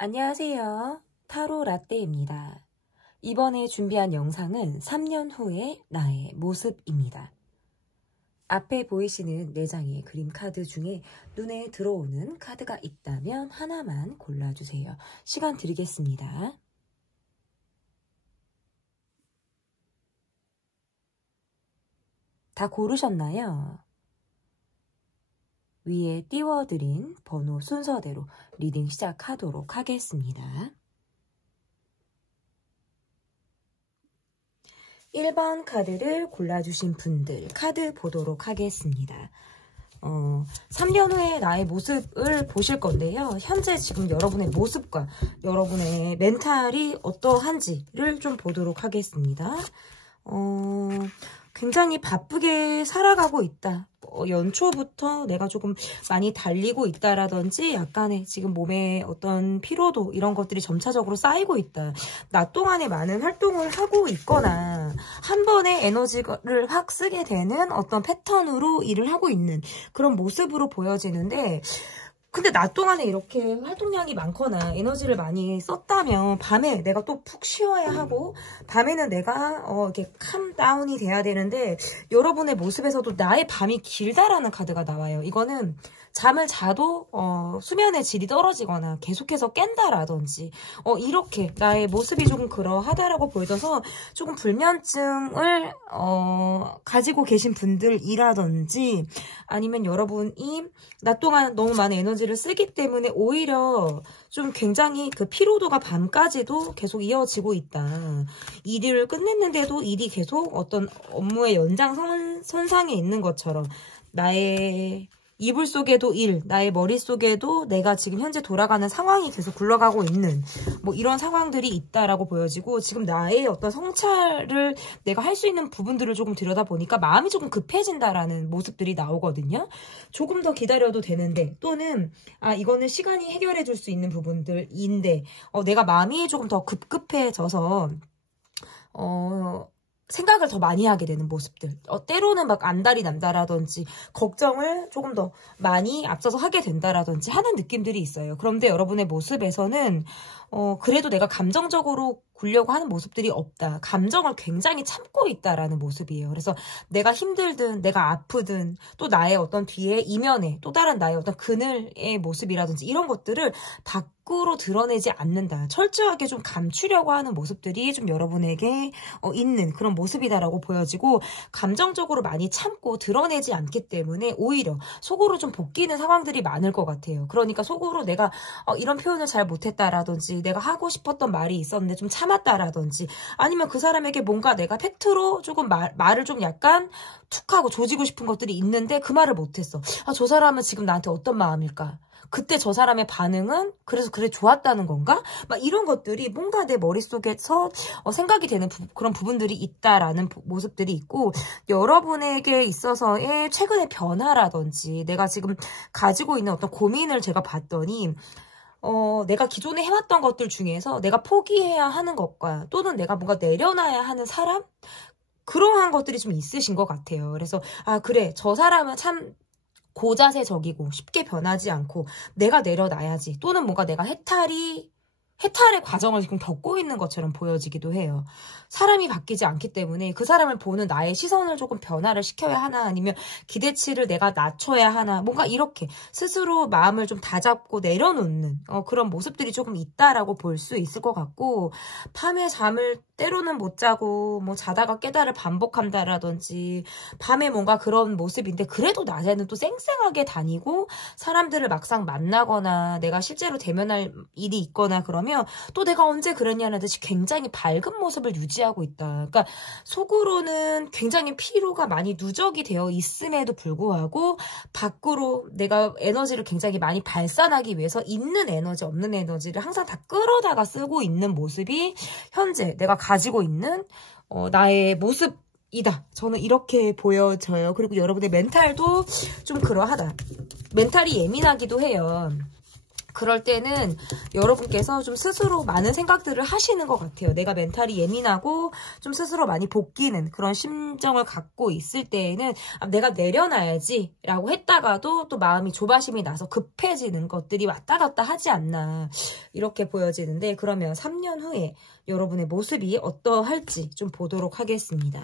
안녕하세요. 타로 라떼입니다. 이번에 준비한 영상은 3년 후의 나의 모습입니다. 앞에 보이시는 4장의 그림 카드 중에 눈에 들어오는 카드가 있다면 하나만 골라주세요. 시간 드리겠습니다. 다 고르셨나요? 위에 띄워드린 번호 순서대로 리딩 시작하도록 하겠습니다. 1번 카드를 골라주신 분들 카드 보도록 하겠습니다. 3년 후에 나의 모습을 보실 건데요. 현재 지금 여러분의 모습과 여러분의 멘탈이 어떠한지를 좀 보도록 하겠습니다. 굉장히 바쁘게 살아가고 있다. 연초부터 내가 조금 많이 달리고 있다라든지 약간의 지금 몸에 어떤 피로도 이런 것들이 점차적으로 쌓이고 있다. 낮 동안에 많은 활동을 하고 있거나 한 번에 에너지를 확 쓰게 되는 어떤 패턴으로 일을 하고 있는 그런 모습으로 보여지는데 근데 낮 동안에 이렇게 활동량이 많거나 에너지를 많이 썼다면 밤에 내가 또 푹 쉬어야 하고 밤에는 내가 이렇게 캄다운이 돼야 되는데 여러분의 모습에서도 나의 밤이 길다라는 카드가 나와요. 이거는 잠을 자도 수면의 질이 떨어지거나 계속해서 깬다라든지 이렇게 나의 모습이 조금 그러하다라고 보여져서 조금 불면증을 가지고 계신 분들이라든지 아니면 여러분이 낮 동안 너무 많은 에너지를 쓰기 때문에 오히려 좀 굉장히 그 피로도가 밤까지도 계속 이어지고 있다. 일을 끝냈는데도 일이 계속 어떤 업무의 연장선상에 있는 것처럼 나의 이불 속에도 일, 나의 머릿속에도 내가 지금 현재 돌아가는 상황이 계속 굴러가고 있는 뭐 이런 상황들이 있다라고 보여지고 지금 나의 어떤 성찰을 내가 할 수 있는 부분들을 조금 들여다보니까 마음이 조금 급해진다라는 모습들이 나오거든요. 조금 더 기다려도 되는데 또는 이거는 시간이 해결해 줄 수 있는 부분들인데 내가 마음이 조금 더 급급해져서 생각을 더 많이 하게 되는 모습들. 때로는 막 안달이 난다라든지 걱정을 조금 더 많이 앞서서 하게 된다라든지 하는 느낌들이 있어요. 그런데 여러분의 모습에서는 그래도 내가 감정적으로 굴려고 하는 모습들이 없다. 감정을 굉장히 참고 있다라는 모습이에요. 그래서 내가 힘들든 내가 아프든 또 나의 어떤 뒤에 이면에 또 다른 나의 어떤 그늘의 모습이라든지 이런 것들을 밖으로 드러내지 않는다. 철저하게 좀 감추려고 하는 모습들이 좀 여러분에게 있는 그런 모습이다라고 보여지고 감정적으로 많이 참고 드러내지 않기 때문에 오히려 속으로 좀 볶이는 상황들이 많을 것 같아요. 그러니까 속으로 내가 이런 표현을 잘 못했다라든지 내가 하고 싶었던 말이 있었는데 좀 참았다라든지 아니면 그 사람에게 뭔가 내가 팩트로 조금 말을 좀 약간 툭 하고 조지고 싶은 것들이 있는데 그 말을 못했어. 저 사람은 지금 나한테 어떤 마음일까? 그때 저 사람의 반응은 그래서 그래 좋았다는 건가? 막 이런 것들이 뭔가 내 머릿속에서 생각이 되는 그런 부분들이 있다라는 모습들이 있고 여러분에게 있어서의 최근의 변화라든지 내가 지금 가지고 있는 어떤 고민을 제가 봤더니 내가 기존에 해왔던 것들 중에서 내가 포기해야 하는 것과 또는 내가 뭔가 내려놔야 하는 사람? 그러한 것들이 좀 있으신 것 같아요. 그래서 그래 저 사람은 참 고자세적이고 쉽게 변하지 않고 내가 내려놔야지 또는 뭔가 내가 해탈의 과정을 지금 겪고 있는 것처럼 보여지기도 해요. 사람이 바뀌지 않기 때문에 그 사람을 보는 나의 시선을 조금 변화를 시켜야 하나 아니면 기대치를 내가 낮춰야 하나 뭔가 이렇게 스스로 마음을 좀 다잡고 내려놓는 그런 모습들이 조금 있다라고 볼 수 있을 것 같고 밤에 잠을 때로는 못 자고 뭐 자다가 깨달을 반복한다라든지 밤에 뭔가 그런 모습인데 그래도 낮에는 또 쌩쌩하게 다니고 사람들을 막상 만나거나 내가 실제로 대면할 일이 있거나 그러면 또 내가 언제 그랬냐는 듯이 굉장히 밝은 모습을 유지하고 있다. 그러니까 속으로는 굉장히 피로가 많이 누적이 되어 있음에도 불구하고 밖으로 내가 에너지를 굉장히 많이 발산하기 위해서 있는 에너지 없는 에너지를 항상 다 끌어다가 쓰고 있는 모습이 현재 내가 가지고 있는 나의 모습이다. 저는 이렇게 보여져요. 그리고 여러분의 멘탈도 좀 그러하다. 멘탈이 예민하기도 해요. 그럴 때는 여러분께서 좀 스스로 많은 생각들을 하시는 것 같아요. 내가 멘탈이 예민하고 좀 스스로 많이 볶이는 그런 심정을 갖고 있을 때에는 내가 내려놔야지 라고 했다가도 또 마음이 조바심이 나서 급해지는 것들이 왔다 갔다 하지 않나 이렇게 보여지는데, 그러면 3년 후에 여러분의 모습이 어떠할지 좀 보도록 하겠습니다.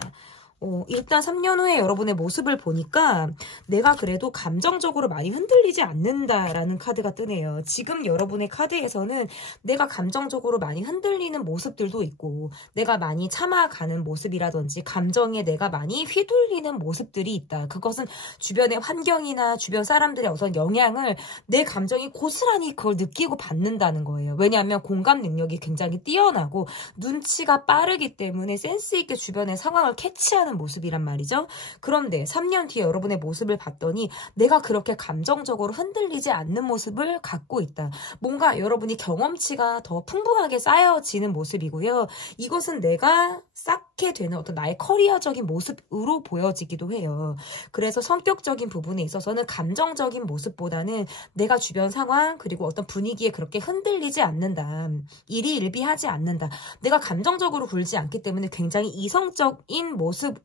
일단 3년 후에 여러분의 모습을 보니까 내가 그래도 감정적으로 많이 흔들리지 않는다라는 카드가 뜨네요. 지금 여러분의 카드에서는 내가 감정적으로 많이 흔들리는 모습들도 있고, 내가 많이 참아가는 모습이라든지 감정에 내가 많이 휘둘리는 모습들이 있다. 그것은 주변의 환경이나 주변 사람들의 어떤 영향을 내 감정이 고스란히 그걸 느끼고 받는다는 거예요. 왜냐하면 공감 능력이 굉장히 뛰어나고 눈치가 빠르기 때문에 센스 있게 주변의 상황을 캐치하는 모습이란 말이죠. 그런데 3년 뒤에 여러분의 모습을 봤더니 내가 그렇게 감정적으로 흔들리지 않는 모습을 갖고 있다. 뭔가 여러분이 경험치가 더 풍부하게 쌓여지는 모습이고요. 이것은 내가 쌓게 되는 어떤 나의 커리어적인 모습으로 보여지기도 해요. 그래서 성격적인 부분에 있어서는 감정적인 모습보다는 내가 주변 상황 그리고 어떤 분위기에 그렇게 흔들리지 않는다. 일희일비하지 않는다. 내가 감정적으로 굴지 않기 때문에 굉장히 이성적인 모습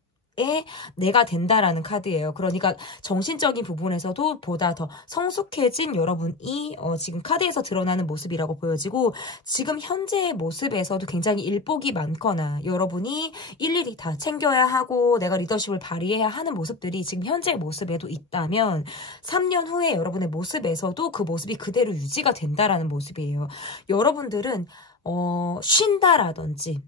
내가 된다라는 카드예요. 그러니까 정신적인 부분에서도 보다 더 성숙해진 여러분이 지금 카드에서 드러나는 모습이라고 보여지고, 지금 현재의 모습에서도 굉장히 일복이 많거나 여러분이 일일이 다 챙겨야 하고 내가 리더십을 발휘해야 하는 모습들이 지금 현재의 모습에도 있다면 3년 후에 여러분의 모습에서도 그 모습이 그대로 유지가 된다라는 모습이에요. 여러분들은 쉰다라든지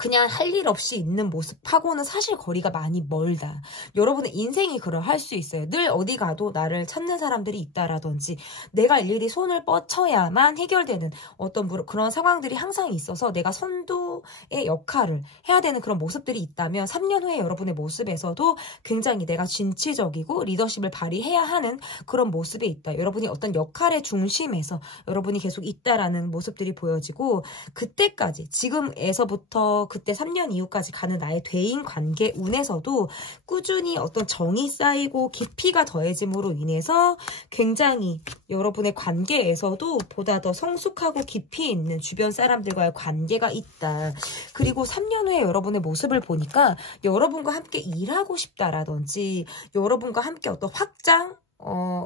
그냥 할 일 없이 있는 모습하고는 사실 거리가 많이 멀다. 여러분의 인생이 그럴 수 있어요. 늘 어디 가도 나를 찾는 사람들이 있다라든지 내가 일일이 손을 뻗쳐야만 해결되는 어떤 그런 상황들이 항상 있어서 내가 선두의 역할을 해야 되는 그런 모습들이 있다면 3년 후에 여러분의 모습에서도 굉장히 내가 진취적이고 리더십을 발휘해야 하는 그런 모습에 있다. 여러분이 어떤 역할의 중심에서 여러분이 계속 있다라는 모습들이 보여지고, 그때까지 지금에서부터 그때 3년 이후까지 가는 나의 대인 관계 운에서도 꾸준히 어떤 정이 쌓이고 깊이가 더해짐으로 인해서 굉장히 여러분의 관계에서도 보다 더 성숙하고 깊이 있는 주변 사람들과의 관계가 있다. 그리고 3년 후에 여러분의 모습을 보니까 여러분과 함께 일하고 싶다라든지 여러분과 함께 어떤 확장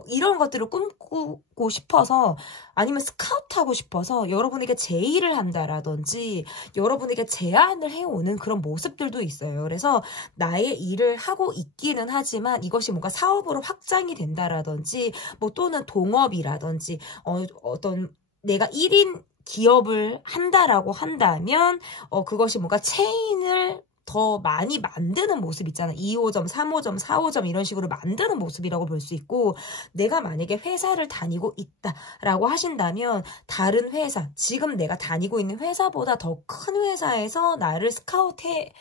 이런 것들을 꿈꾸고 싶어서, 아니면 스카우트하고 싶어서 여러분에게 제의를 한다라든지 여러분에게 제안을 해오는 그런 모습들도 있어요. 그래서 나의 일을 하고 있기는 하지만 이것이 뭔가 사업으로 확장이 된다라든지 또는 동업이라든지 어떤 내가 1인 기업을 한다라고 한다면 그것이 뭔가 체인을 더 많이 만드는 모습 있잖아. 2호점, 3호점, 4호점 이런 식으로 만드는 모습이라고 볼 수 있고, 내가 만약에 회사를 다니고 있다라고 하신다면 다른 회사, 지금 내가 다니고 있는 회사보다 더 큰 회사에서 나를 스카우트해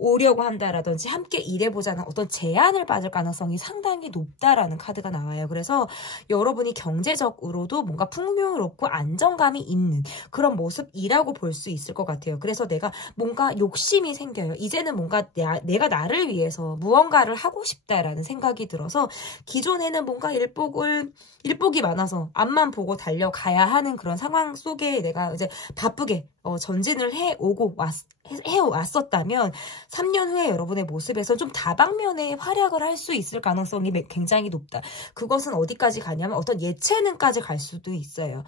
오려고 한다라든지 함께 일해보자는 어떤 제안을 받을 가능성이 상당히 높다라는 카드가 나와요. 그래서 여러분이 경제적으로도 뭔가 풍요롭고 안정감이 있는 그런 모습이라고 볼 수 있을 것 같아요. 그래서 내가 뭔가 욕심이 생겨요. 이제는 뭔가 내가 나를 위해서 무언가를 하고 싶다라는 생각이 들어서, 기존에는 뭔가 일복이 많아서 앞만 보고 달려가야 하는 그런 상황 속에 내가 이제 바쁘게 전진을 해왔었다면 3년 후에 여러분의 모습에서 좀 다방면의 활약을 할 수 있을 가능성이 굉장히 높다. 그것은 어디까지 가냐면 어떤 예체능까지 갈 수도 있어요.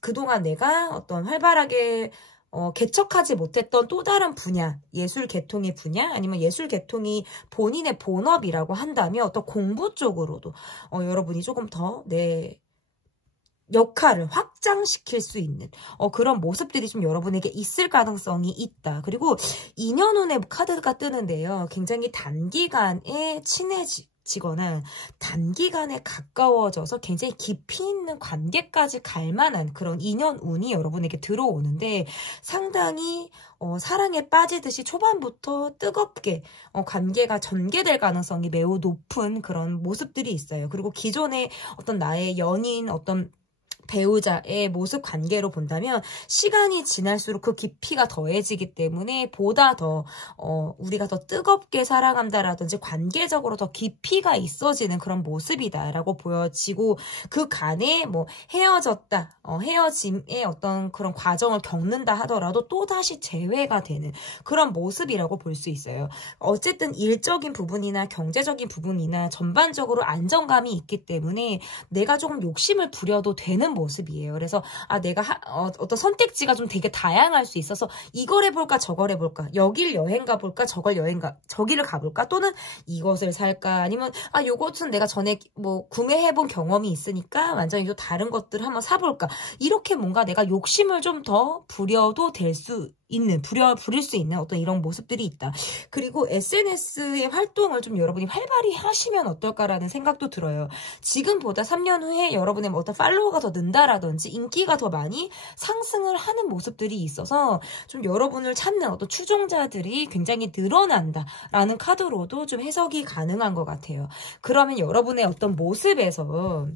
그동안 내가 어떤 활발하게 개척하지 못했던 또 다른 분야, 예술 계통의 분야, 아니면 예술 계통이 본인의 본업이라고 한다면 어떤 공부 쪽으로도 여러분이 조금 더 내 역할을 확장시킬 수 있는 그런 모습들이 좀 여러분에게 있을 가능성이 있다. 그리고 2년 후에 카드가 뜨는데요. 굉장히 단기간에 친해지거나 단기간에 가까워져서 굉장히 깊이 있는 관계까지 갈 만한 그런 2년 운이 여러분에게 들어오는데, 상당히 사랑에 빠지듯이 초반부터 뜨겁게 관계가 전개될 가능성이 매우 높은 그런 모습들이 있어요. 그리고 기존의 어떤 나의 연인, 어떤 배우자의 모습 관계로 본다면 시간이 지날수록 그 깊이가 더해지기 때문에 보다 더 우리가 더 뜨겁게 살아간다라든지 관계적으로 더 깊이가 있어지는 그런 모습이다라고 보여지고 그 간에 뭐 헤어졌다, 헤어짐의 어떤 그런 과정을 겪는다 하더라도 또다시 재회가 되는 그런 모습이라고 볼 수 있어요. 어쨌든 일적인 부분이나 경제적인 부분이나 전반적으로 안정감이 있기 때문에 내가 조금 욕심을 부려도 되는 모습이에요. 그래서 내가 어떤 선택지가 좀 되게 다양할 수 있어서 이걸 해볼까 저걸 해볼까, 여길 여행 가볼까 저기를 가볼까, 또는 이것을 살까, 아니면 요것은 내가 전에 뭐 구매해본 경험이 있으니까 완전히 또 다른 것들을 한번 사볼까, 이렇게 뭔가 내가 욕심을 좀 더 부려도 될 수 있는, 부릴 수 있는 어떤 이런 모습들이 있다. 그리고 SNS의 활동을 좀 여러분이 활발히 하시면 어떨까라는 생각도 들어요. 지금보다 3년 후에 여러분의 어떤 팔로워가 더 는다라든지 인기가 더 많이 상승을 하는 모습들이 있어서 좀 여러분을 찾는 어떤 추종자들이 굉장히 늘어난다라는 카드로도 좀 해석이 가능한 것 같아요. 그러면 여러분의 어떤 모습에서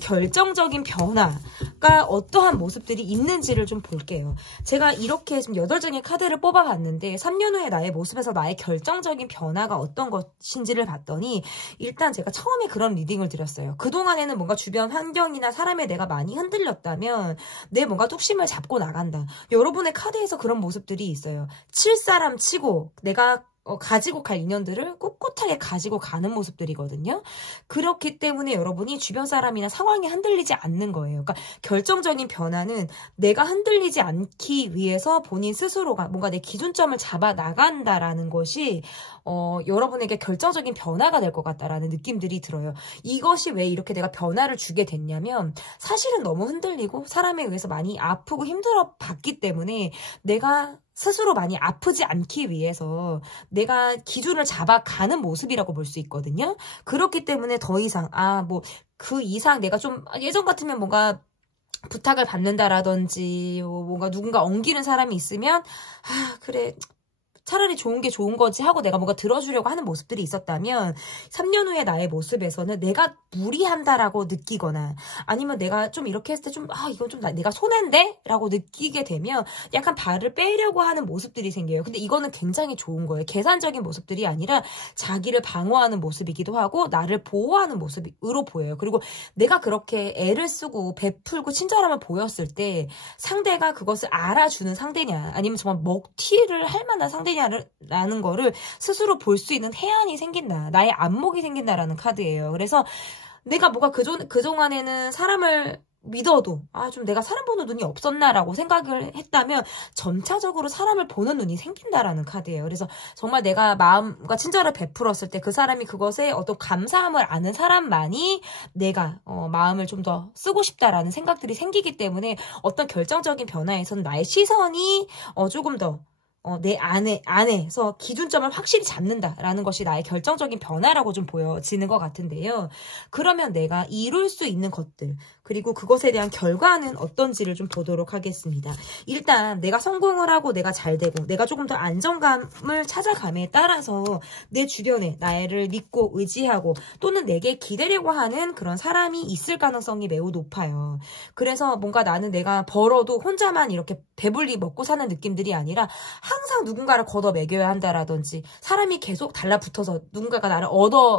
결정적인 변화가 어떠한 모습들이 있는지를 좀 볼게요. 제가 이렇게 좀 8장의 카드를 뽑아봤는데 3년 후에 나의 모습에서 나의 결정적인 변화가 어떤 것인지를 봤더니 일단 제가 처음에 그런 리딩을 드렸어요. 그동안에는 뭔가 주변 환경이나 사람에 내가 많이 흔들렸다면 내 뭔가 뚝심을 잡고 나간다. 여러분의 카드에서 그런 모습들이 있어요. 칠 사람 치고 내가 가지고 갈 인연들을 꿋꿋하게 가지고 가는 모습들이거든요. 그렇기 때문에 여러분이 주변 사람이나 상황에 흔들리지 않는 거예요. 그러니까 결정적인 변화는 내가 흔들리지 않기 위해서 본인 스스로가 뭔가 내 기준점을 잡아 나간다라는 것이 여러분에게 결정적인 변화가 될 것 같다라는 느낌들이 들어요. 이것이 왜 이렇게 내가 변화를 주게 됐냐면 사실은 너무 흔들리고 사람에 의해서 많이 아프고 힘들어 봤기 때문에 내가 스스로 많이 아프지 않기 위해서 내가 기준을 잡아가는 모습이라고 볼 수 있거든요. 그렇기 때문에 더 이상 그 이상 내가 좀 예전 같으면 뭔가 부탁을 받는다라든지 뭔가 누군가 엉기는 사람이 있으면 그래 차라리 좋은 게 좋은 거지 하고 내가 뭔가 들어주려고 하는 모습들이 있었다면 3년 후에 나의 모습에서는 내가 무리한다라고 느끼거나 아니면 내가 좀 이렇게 했을 때 좀 이건 좀 내가 손해인데? 라고 느끼게 되면 약간 발을 빼려고 하는 모습들이 생겨요. 근데 이거는 굉장히 좋은 거예요. 계산적인 모습들이 아니라 자기를 방어하는 모습이기도 하고 나를 보호하는 모습으로 보여요. 그리고 내가 그렇게 애를 쓰고 베풀고 친절함을 보였을 때 상대가 그것을 알아주는 상대냐 아니면 정말 먹튀를 할 만한 상대냐라는 거를 스스로 볼 수 있는 해안이 생긴다. 나의 안목이 생긴다라는 카드예요. 그래서 내가 뭐가 그동안에는 사람을 믿어도 좀 내가 사람 보는 눈이 없었나라고 생각을 했다면 점차적으로 사람을 보는 눈이 생긴다라는 카드예요. 그래서 정말 내가 마음과 친절을 베풀었을 때 그 사람이 그것에 어떤 감사함을 아는 사람만이 내가 마음을 좀 더 쓰고 싶다라는 생각들이 생기기 때문에 어떤 결정적인 변화에서는 나의 시선이 조금 더 내 안에서 기준점을 확실히 잡는다라는 것이 나의 결정적인 변화라고 좀 보여지는 것 같은데요. 그러면 내가 이룰 수 있는 것들 그리고 그것에 대한 결과는 어떤지를 좀 보도록 하겠습니다. 일단 내가 성공을 하고 내가 잘 되고 내가 조금 더 안정감을 찾아감에 따라서 내 주변에 나를 믿고 의지하고 또는 내게 기대려고 하는 그런 사람이 있을 가능성이 매우 높아요. 그래서 뭔가 나는 내가 벌어도 혼자만 이렇게 배불리 먹고 사는 느낌들이 아니라 항상 누군가를 걷어 먹여야 한다라든지 사람이 계속 달라붙어서 누군가가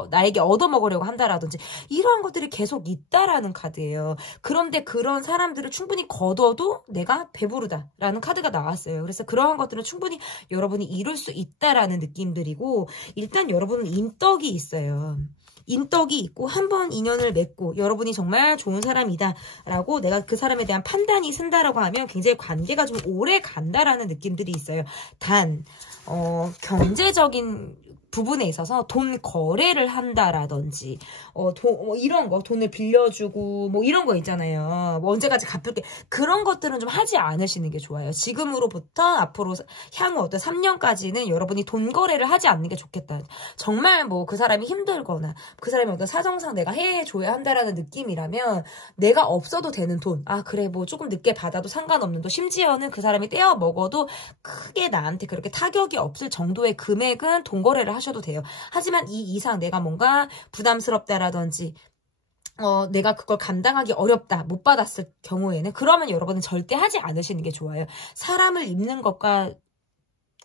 나에게 얻어먹으려고 한다라든지 이러한 것들이 계속 있다라는 카드예요. 그런데 그런 사람들을 충분히 걷어도 내가 배부르다라는 카드가 나왔어요. 그래서 그러한 것들은 충분히 여러분이 이룰 수 있다라는 느낌들이고 일단 여러분은 인덕이 있어요. 인덕이 있고 한 번 인연을 맺고 여러분이 정말 좋은 사람이다 라고 내가 그 사람에 대한 판단이 쓴다라고 하면 굉장히 관계가 좀 오래 간다라는 느낌들이 있어요. 단 경제적인 부분에 있어서 돈 거래를 한다라든지 이런 거 돈을 빌려주고 뭐 이런 거 있잖아요. 뭐 언제까지 갚을게 그런 것들은 좀 하지 않으시는 게 좋아요. 지금으로부터 앞으로 향후 어떤 3년까지는 여러분이 돈 거래를 하지 않는 게 좋겠다. 정말 뭐 그 사람이 힘들거나 그 사람이 어떤 사정상 내가 해줘야 한다라는 느낌이라면 내가 없어도 되는 돈 그래 뭐 조금 늦게 받아도 상관없는 돈 심지어는 그 사람이 떼어 먹어도 크게 나한테 그렇게 타격이 없을 정도의 금액은 돈 거래를 하셔도 돼요. 하지만 이 이상 내가 뭔가 부담스럽다라든지 내가 그걸 감당하기 어렵다, 못 받았을 경우에는, 그러면 여러분은 절대 하지 않으시는 게 좋아요. 사람을 입는 것과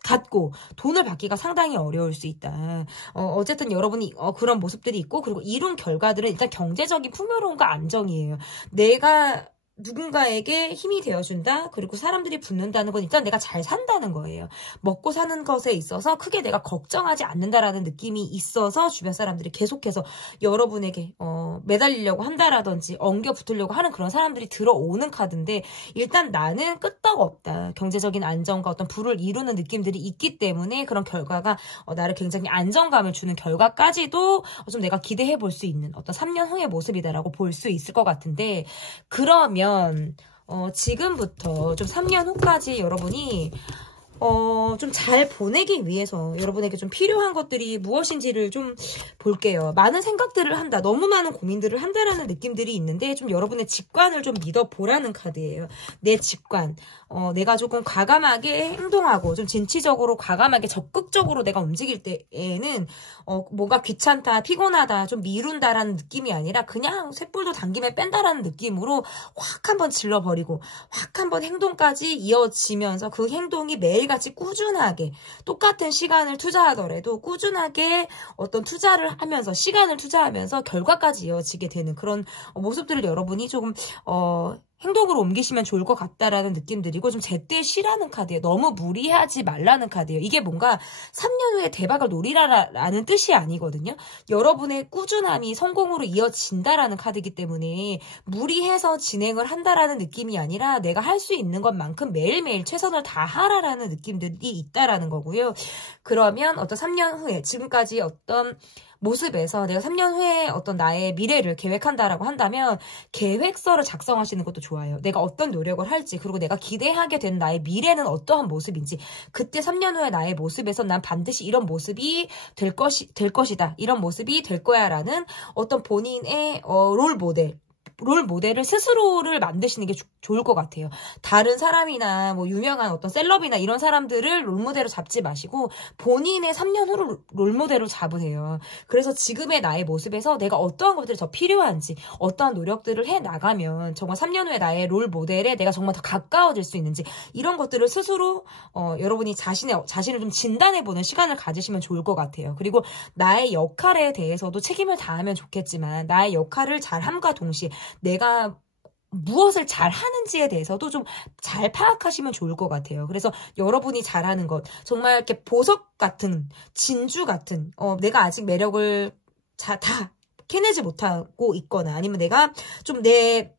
갖고 돈을 받기가 상당히 어려울 수 있다. 어쨌든 여러분이 그런 모습들이 있고, 그리고 이룬 결과들은 일단 경제적인 풍요로움과 안정이에요. 내가 누군가에게 힘이 되어준다. 그리고 사람들이 붙는다는 건 일단 내가 잘 산다는 거예요. 먹고 사는 것에 있어서 크게 내가 걱정하지 않는다라는 느낌이 있어서 주변 사람들이 계속해서 여러분에게 매달리려고 한다라든지 엉겨 붙으려고 하는 그런 사람들이 들어오는 카드인데, 일단 나는 끄떡없다. 경제적인 안정과 어떤 부를 이루는 느낌들이 있기 때문에 그런 결과가 나를 굉장히 안정감을 주는 결과까지도 좀 내가 기대해 볼 수 있는 어떤 3년 후의 모습이다라고 볼 수 있을 것 같은데, 그러면 지금부터 좀 3년 후까지 여러분이 좀 잘 보내기 위해서 여러분에게 좀 필요한 것들이 무엇인지를 좀 볼게요. 많은 생각들을 한다, 너무 많은 고민들을 한다라는 느낌들이 있는데, 좀 여러분의 직관을 좀 믿어보라는 카드예요. 내 직관. 내가 조금 과감하게 행동하고 좀 진취적으로 과감하게 적극적으로 내가 움직일 때에는 뭔가 귀찮다, 피곤하다, 좀 미룬다라는 느낌이 아니라 그냥 쇳불도 당김에 뺀다라는 느낌으로 확 한번 질러버리고 확 한번 행동까지 이어지면서 그 행동이 매일같이 꾸준하게 똑같은 시간을 투자하더라도 꾸준하게 어떤 투자를 하면서, 시간을 투자하면서 결과까지 이어지게 되는 그런 모습들을 여러분이 조금 행동으로 옮기시면 좋을 것 같다라는 느낌들이고, 좀 제때 쉬라는 카드예요. 너무 무리하지 말라는 카드예요. 이게 뭔가 3년 후에 대박을 노리라라는 뜻이 아니거든요. 여러분의 꾸준함이 성공으로 이어진다라는 카드이기 때문에 무리해서 진행을 한다라는 느낌이 아니라 내가 할 수 있는 것만큼 매일매일 최선을 다하라라는 느낌들이 있다라는 거고요. 그러면 어떤 3년 후에 지금까지 어떤 모습에서 내가 3년 후에 어떤 나의 미래를 계획한다라고 한다면 계획서를 작성하시는 것도 좋아요. 내가 어떤 노력을 할지, 그리고 내가 기대하게 된 나의 미래는 어떠한 모습인지, 그때 3년 후에 나의 모습에서 난 반드시 이런 모습이 될 것이다, 이런 모습이 될 거야 라는 어떤 본인의 롤 모델을 스스로를 만드시는 게 좋을 것 같아요. 다른 사람이나 뭐 유명한 어떤 셀럽이나 이런 사람들을 롤 모델로 잡지 마시고 본인의 3년 후를 롤 모델로 잡으세요. 그래서 지금의 나의 모습에서 내가 어떠한 것들이 더 필요한지, 어떠한 노력들을 해 나가면 정말 3년 후에 나의 롤 모델에 내가 정말 더 가까워질 수 있는지, 이런 것들을 스스로 여러분이 자신을 좀 진단해보는 시간을 가지시면 좋을 것 같아요. 그리고 나의 역할에 대해서도 책임을 다하면 좋겠지만, 나의 역할을 잘함과 동시에 내가 무엇을 잘하는지에 대해서도 좀 잘 파악하시면 좋을 것 같아요. 그래서 여러분이 잘하는 것, 정말 이렇게 보석 같은, 진주 같은, 내가 아직 매력을 다 캐내지 못하고 있거나, 아니면 내가 좀 내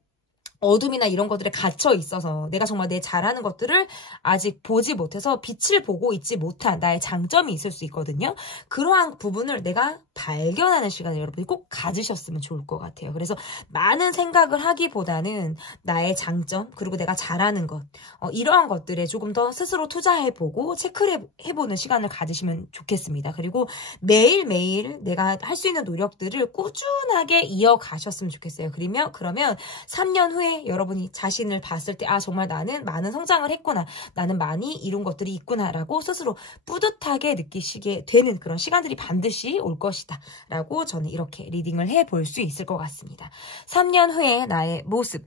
어둠이나 이런 것들에 갇혀 있어서 내가 정말 내 잘하는 것들을 아직 보지 못해서 빛을 보고 있지 못한 나의 장점이 있을 수 있거든요. 그러한 부분을 내가 발견하는 시간을 여러분이 꼭 가지셨으면 좋을 것 같아요. 그래서 많은 생각을 하기보다는 나의 장점, 그리고 내가 잘하는 것, 이러한 것들에 조금 더 스스로 투자해보고 체크를 해보는 시간을 가지시면 좋겠습니다. 그리고 매일매일 내가 할 수 있는 노력들을 꾸준하게 이어가셨으면 좋겠어요. 그러면 3년 후에 여러분이 자신을 봤을 때, 아, 정말 나는 많은 성장을 했구나, 나는 많이 이룬 것들이 있구나 라고 스스로 뿌듯하게 느끼시게 되는 그런 시간들이 반드시 올 것이다 라고 저는 이렇게 리딩을 해볼 수 있을 것 같습니다. 3년 후에 나의 모습,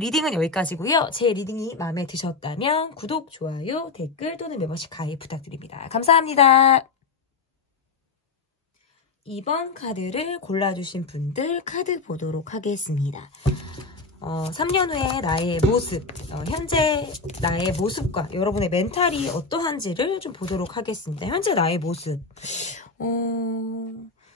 리딩은 여기까지고요. 제 리딩이 마음에 드셨다면 구독, 좋아요, 댓글 또는 멤버십 가입 부탁드립니다. 감사합니다. 이번 카드를 골라주신 분들 카드 보도록 하겠습니다. 3년 후에 나의 모습, 현재 나의 모습과 여러분의 멘탈이 어떠한지를 좀 보도록 하겠습니다. 현재 나의 모습,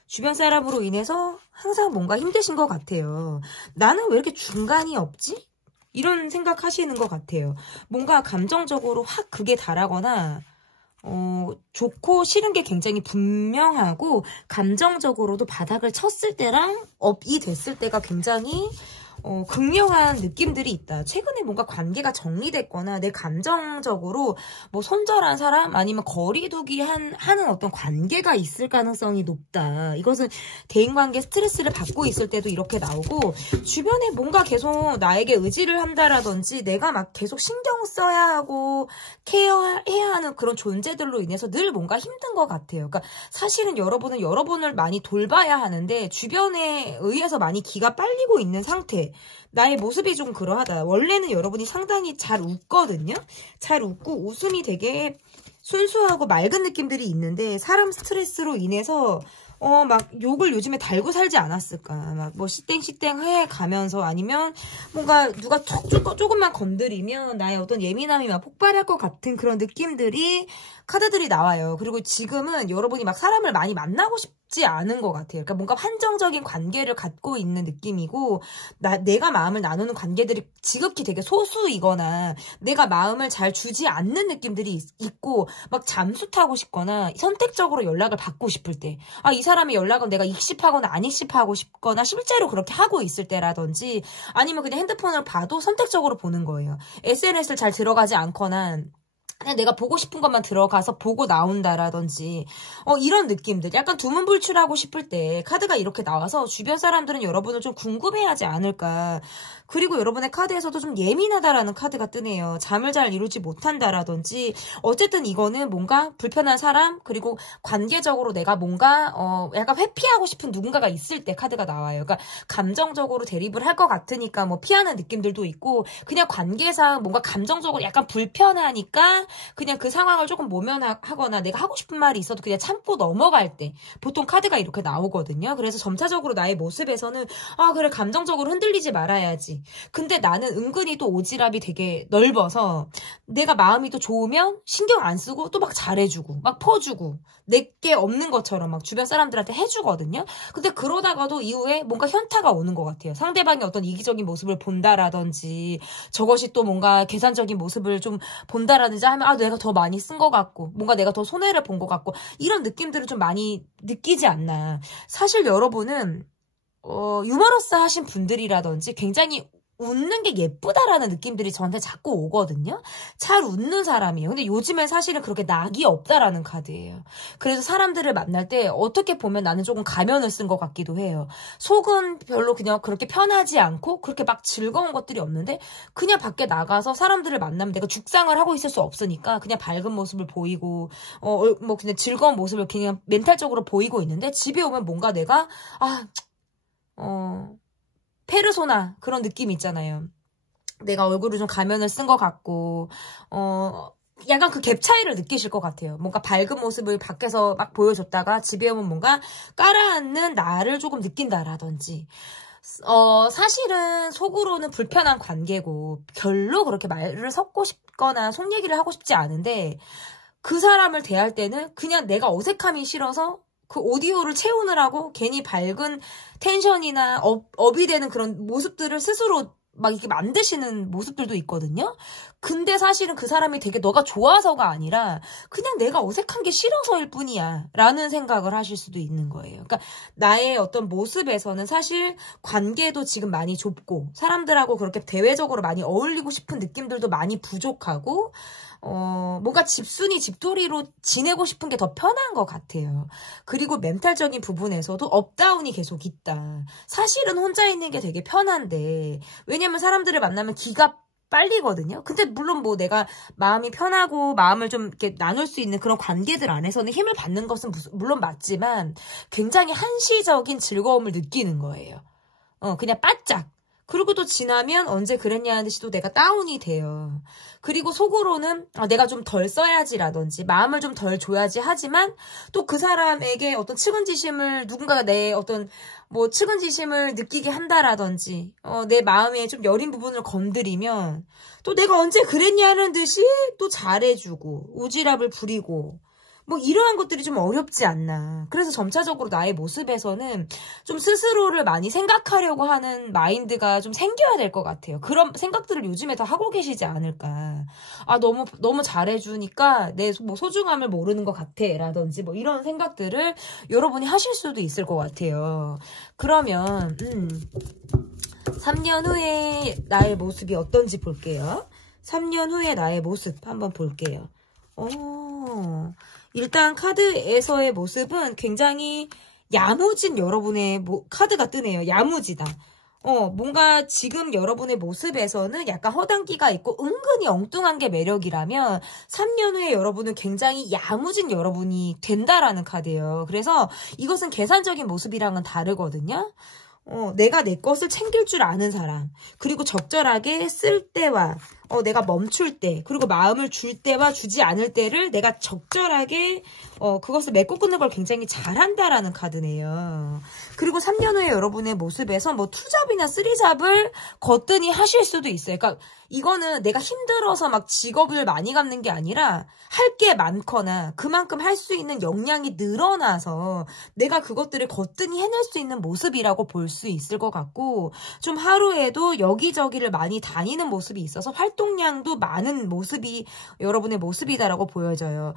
주변 사람으로 인해서 항상 뭔가 힘드신 것 같아요. 나는 왜 이렇게 중간이 없지? 이런 생각하시는 것 같아요. 뭔가 감정적으로 확 극에 달하거나 좋고 싫은 게 굉장히 분명하고, 감정적으로도 바닥을 쳤을 때랑 업이 됐을 때가 굉장히 극명한 느낌들이 있다. 최근에 뭔가 관계가 정리됐거나 내 감정적으로 뭐 손절한 사람 아니면 거리두기 하는 어떤 관계가 있을 가능성이 높다. 이것은 대인관계 스트레스를 받고 있을 때도 이렇게 나오고, 주변에 뭔가 계속 나에게 의지를 한다라든지 내가 막 계속 신경 써야 하고 케어해야 하는 그런 존재들로 인해서 늘 뭔가 힘든 것 같아요. 그러니까 사실은 여러분을 많이 돌봐야 하는데 주변에 의해서 많이 기가 빨리고 있는 상태. 나의 모습이 좀 그러하다. 원래는 여러분이 상당히 잘 웃거든요. 잘 웃고 웃음이 되게 순수하고 맑은 느낌들이 있는데, 사람 스트레스로 인해서 막 욕을 요즘에 달고 살지 않았을까. 막 뭐 시땡시땡 해 가면서, 아니면 뭔가 누가 조금만 건드리면 나의 어떤 예민함이 막 폭발할 것 같은 그런 느낌들이, 카드들이 나와요. 그리고 지금은 여러분이 막 사람을 많이 만나고 싶지 않은 것 같아요. 그러니까 뭔가 한정적인 관계를 갖고 있는 느낌이고, 내가 마음을 나누는 관계들이 지극히 되게 소수이거나 내가 마음을 잘 주지 않는 느낌들이 있고, 막 잠수 타고 싶거나 선택적으로 연락을 받고 싶을 때, 이 사람의 연락은 내가 익십하거나 안 익십하고 싶거나 실제로 그렇게 하고 있을 때라든지, 아니면 그냥 핸드폰을 봐도 선택적으로 보는 거예요. SNS를 잘 들어가지 않거나 그냥 내가 보고 싶은 것만 들어가서 보고 나온다라든지, 이런 느낌들, 약간 두문불출하고 싶을 때 카드가 이렇게 나와서 주변 사람들은 여러분을 좀 궁금해하지 않을까. 그리고 여러분의 카드에서도 좀 예민하다라는 카드가 뜨네요. 잠을 잘 이루지 못한다라든지, 어쨌든 이거는 뭔가 불편한 사람, 그리고 관계적으로 내가 뭔가 약간 회피하고 싶은 누군가가 있을 때 카드가 나와요. 그러니까 감정적으로 대립을 할 것 같으니까 뭐 피하는 느낌들도 있고, 그냥 관계상 뭔가 감정적으로 약간 불편하니까 그냥 그 상황을 조금 모면하거나 내가 하고 싶은 말이 있어도 그냥 참고 넘어갈 때 보통 카드가 이렇게 나오거든요. 그래서 점차적으로 나의 모습에서는 그래, 감정적으로 흔들리지 말아야지. 근데 나는 은근히 또 오지랖이 되게 넓어서 내가 마음이 또 좋으면 신경 안 쓰고 또 막 잘해주고 막 퍼주고 내게 없는 것처럼 막 주변 사람들한테 해주거든요. 근데 그러다가도 이후에 뭔가 현타가 오는 것 같아요. 상대방이 어떤 이기적인 모습을 본다라든지, 저것이 또 뭔가 계산적인 모습을 좀 본다라든지 하면 내가 더 많이 쓴 것 같고 뭔가 내가 더 손해를 본 것 같고, 이런 느낌들을 좀 많이 느끼지 않나. 사실 여러분은 유머러스 하신 분들이라든지 굉장히 웃는 게 예쁘다라는 느낌들이 저한테 자꾸 오거든요. 잘 웃는 사람이에요. 근데 요즘엔 사실은 그렇게 낙이 없다라는 카드예요. 그래서 사람들을 만날 때 어떻게 보면 나는 조금 가면을 쓴 것 같기도 해요. 속은 별로 그냥 그렇게 편하지 않고 그렇게 막 즐거운 것들이 없는데, 그냥 밖에 나가서 사람들을 만나면 내가 죽상을 하고 있을 수 없으니까 그냥 밝은 모습을 보이고 뭐 그냥 즐거운 모습을 그냥 멘탈적으로 보이고 있는데, 집에 오면 뭔가 내가 페르소나 그런 느낌 있잖아요. 내가 얼굴을 좀 가면을 쓴 것 같고 약간 그 갭 차이를 느끼실 것 같아요. 뭔가 밝은 모습을 밖에서 막 보여줬다가 집에 오면 뭔가 깔아앉는 나를 조금 느낀다라든지, 사실은 속으로는 불편한 관계고 별로 그렇게 말을 섞고 싶거나 속 얘기를 하고 싶지 않은데, 그 사람을 대할 때는 그냥 내가 어색함이 싫어서 그 오디오를 채우느라고 괜히 밝은 텐션이나 업이 되는 그런 모습들을 스스로 막 이렇게 만드시는 모습들도 있거든요. 근데 사실은 그 사람이 되게 너가 좋아서가 아니라 그냥 내가 어색한 게 싫어서일 뿐이야 라는 생각을 하실 수도 있는 거예요. 그러니까 나의 어떤 모습에서는 사실 관계도 지금 많이 좁고 사람들하고 그렇게 대외적으로 많이 어울리고 싶은 느낌들도 많이 부족하고, 뭔가 집순이 집돌이로 지내고 싶은 게 더 편한 것 같아요. 그리고 멘탈적인 부분에서도 업다운이 계속 있다. 사실은 혼자 있는 게 되게 편한데, 왜냐면 사람들을 만나면 기가 빨리거든요. 근데 물론 뭐 내가 마음이 편하고 마음을 좀 이렇게 나눌 수 있는 그런 관계들 안에서는 힘을 받는 것은 물론 맞지만 굉장히 한시적인 즐거움을 느끼는 거예요. 그냥 바짝. 그리고 또 지나면 언제 그랬냐는 듯이 또 내가 다운이 돼요. 그리고 속으로는 내가 좀 덜 써야지라든지 마음을 좀 덜 줘야지 하지만, 또 그 사람에게 어떤 측은지심을, 누군가가 내 어떤 뭐 측은지심을 느끼게 한다라든지 내 마음에 좀 여린 부분을 건드리면 또 내가 언제 그랬냐는 듯이 또 잘해주고 오지랖을 부리고, 뭐 이러한 것들이 좀 어렵지 않나. 그래서 점차적으로 나의 모습에서는 좀 스스로를 많이 생각하려고 하는 마인드가 좀 생겨야 될 것 같아요. 그런 생각들을 요즘에 더 하고 계시지 않을까. 너무 잘해주니까 내 뭐 소중함을 모르는 것 같아 라든지 뭐 이런 생각들을 여러분이 하실 수도 있을 것 같아요. 그러면 3년 후에 나의 모습이 어떤지 볼게요. 3년 후에 나의 모습 한번 볼게요. 일단 카드에서의 모습은 굉장히 야무진 여러분의 카드가 뜨네요. 야무지다. 뭔가 지금 여러분의 모습에서는 약간 허당기가 있고 은근히 엉뚱한 게 매력이라면 3년 후에 여러분은 굉장히 야무진 여러분이 된다라는 카드예요. 그래서 이것은 계산적인 모습이랑은 다르거든요. 내가 내 것을 챙길 줄 아는 사람, 그리고 적절하게 쓸 때와 내가 멈출 때, 그리고 마음을 줄 때와 주지 않을 때를 내가 적절하게 그것을 맺고 끊는 걸 굉장히 잘한다라는 카드네요. 그리고 3년 후에 여러분의 모습에서 뭐 투잡이나 쓰리잡을 거뜬히 하실 수도 있어요. 그러니까 이거는 내가 힘들어서 막 직업을 많이 갖는 게 아니라 할 게 많거나 그만큼 할 수 있는 역량이 늘어나서 내가 그것들을 거뜬히 해낼 수 있는 모습이라고 볼 수 있을 것 같고, 좀 하루에도 여기저기를 많이 다니는 모습이 있어서 활동량도 많은 모습이 여러분의 모습이다라고 보여져요.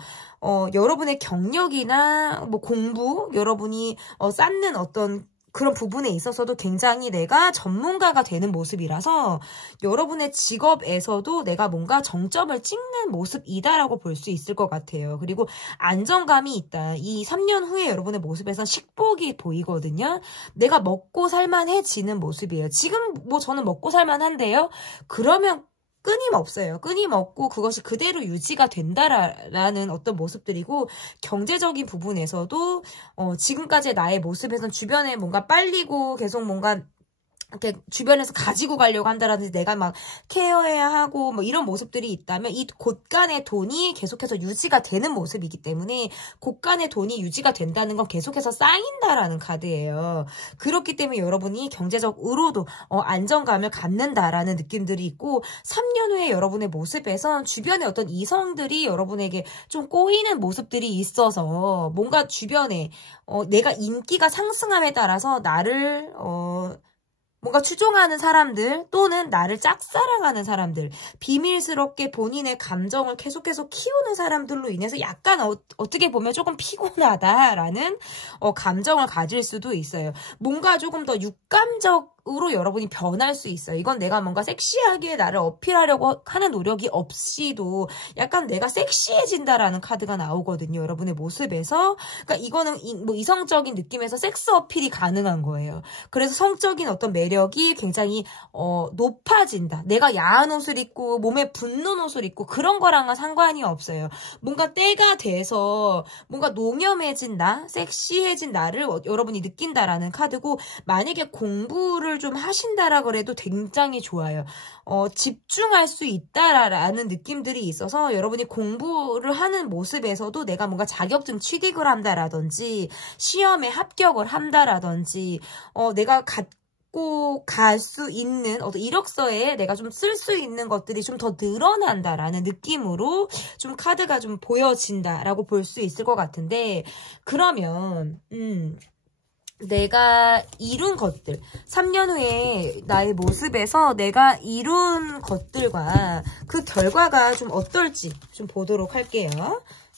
여러분의 경력이나 뭐 공부, 여러분이 쌓는 어떤 그런 부분에 있어서도 굉장히 내가 전문가가 되는 모습이라서 여러분의 직업에서도 내가 뭔가 정점을 찍는 모습이다라고 볼 수 있을 것 같아요. 그리고 안정감이 있다. 이 3년 후에 여러분의 모습에선 식복이 보이거든요. 내가 먹고 살만해지는 모습이에요. 지금 뭐 저는 먹고 살만한데요. 그러면 끊임없어요. 끊임없고 그것이 그대로 유지가 된다라는 어떤 모습들이고, 경제적인 부분에서도 지금까지의 나의 모습에선 주변에 뭔가 빨리고 계속 뭔가 이렇게 주변에서 가지고 가려고 한다라든지 내가 막 케어해야 하고 뭐 이런 모습들이 있다면 이 곳간의 돈이 계속해서 유지가 되는 모습이기 때문에 곳간의 돈이 유지가 된다는 건 계속해서 쌓인다라는 카드예요. 그렇기 때문에 여러분이 경제적으로도 안정감을 갖는다라는 느낌들이 있고, 3년 후에 여러분의 모습에선 주변의 어떤 이성들이 여러분에게 좀 꼬이는 모습들이 있어서 뭔가 주변에 내가 인기가 상승함에 따라서 나를 뭔가 추종하는 사람들 또는 나를 짝사랑하는 사람들, 비밀스럽게 본인의 감정을 계속해서 키우는 사람들로 인해서 약간 어떻게 보면 조금 피곤하다라는 감정을 가질 수도 있어요. 뭔가 조금 더 육감적으로 여러분이 변할 수 있어요. 이건 내가 뭔가 섹시하게 나를 어필하려고 하는 노력이 없이도 약간 내가 섹시해진다라는 카드가 나오거든요. 여러분의 모습에서. 그러니까 이거는 뭐 이성적인 느낌에서 섹스 어필이 가능한 거예요. 그래서 성적인 어떤 매력이 굉장히 높아진다. 내가 야한 옷을 입고 몸에 붙는 옷을 입고 그런 거랑은 상관이 없어요. 뭔가 때가 돼서 뭔가 농염해진다, 섹시해진 나를 여러분이 느낀다라는 카드고, 만약에 공부를 좀 하신다라 그래도 굉장히 좋아요. 집중할 수 있다라는 느낌들이 있어서 여러분이 공부를 하는 모습에서도 내가 뭔가 자격증 취득을 한다라든지 시험에 합격을 한다라든지 내가 갖고 갈 수 있는 어떤 이력서에 내가 좀 쓸 수 있는 것들이 좀 더 늘어난다라는 느낌으로 좀 카드가 좀 보여진다라고 볼 수 있을 것 같은데, 그러면 내가 이룬 것들, 3년 후에 나의 모습에서 내가 이룬 것들과 그 결과가 좀 어떨지 좀 보도록 할게요.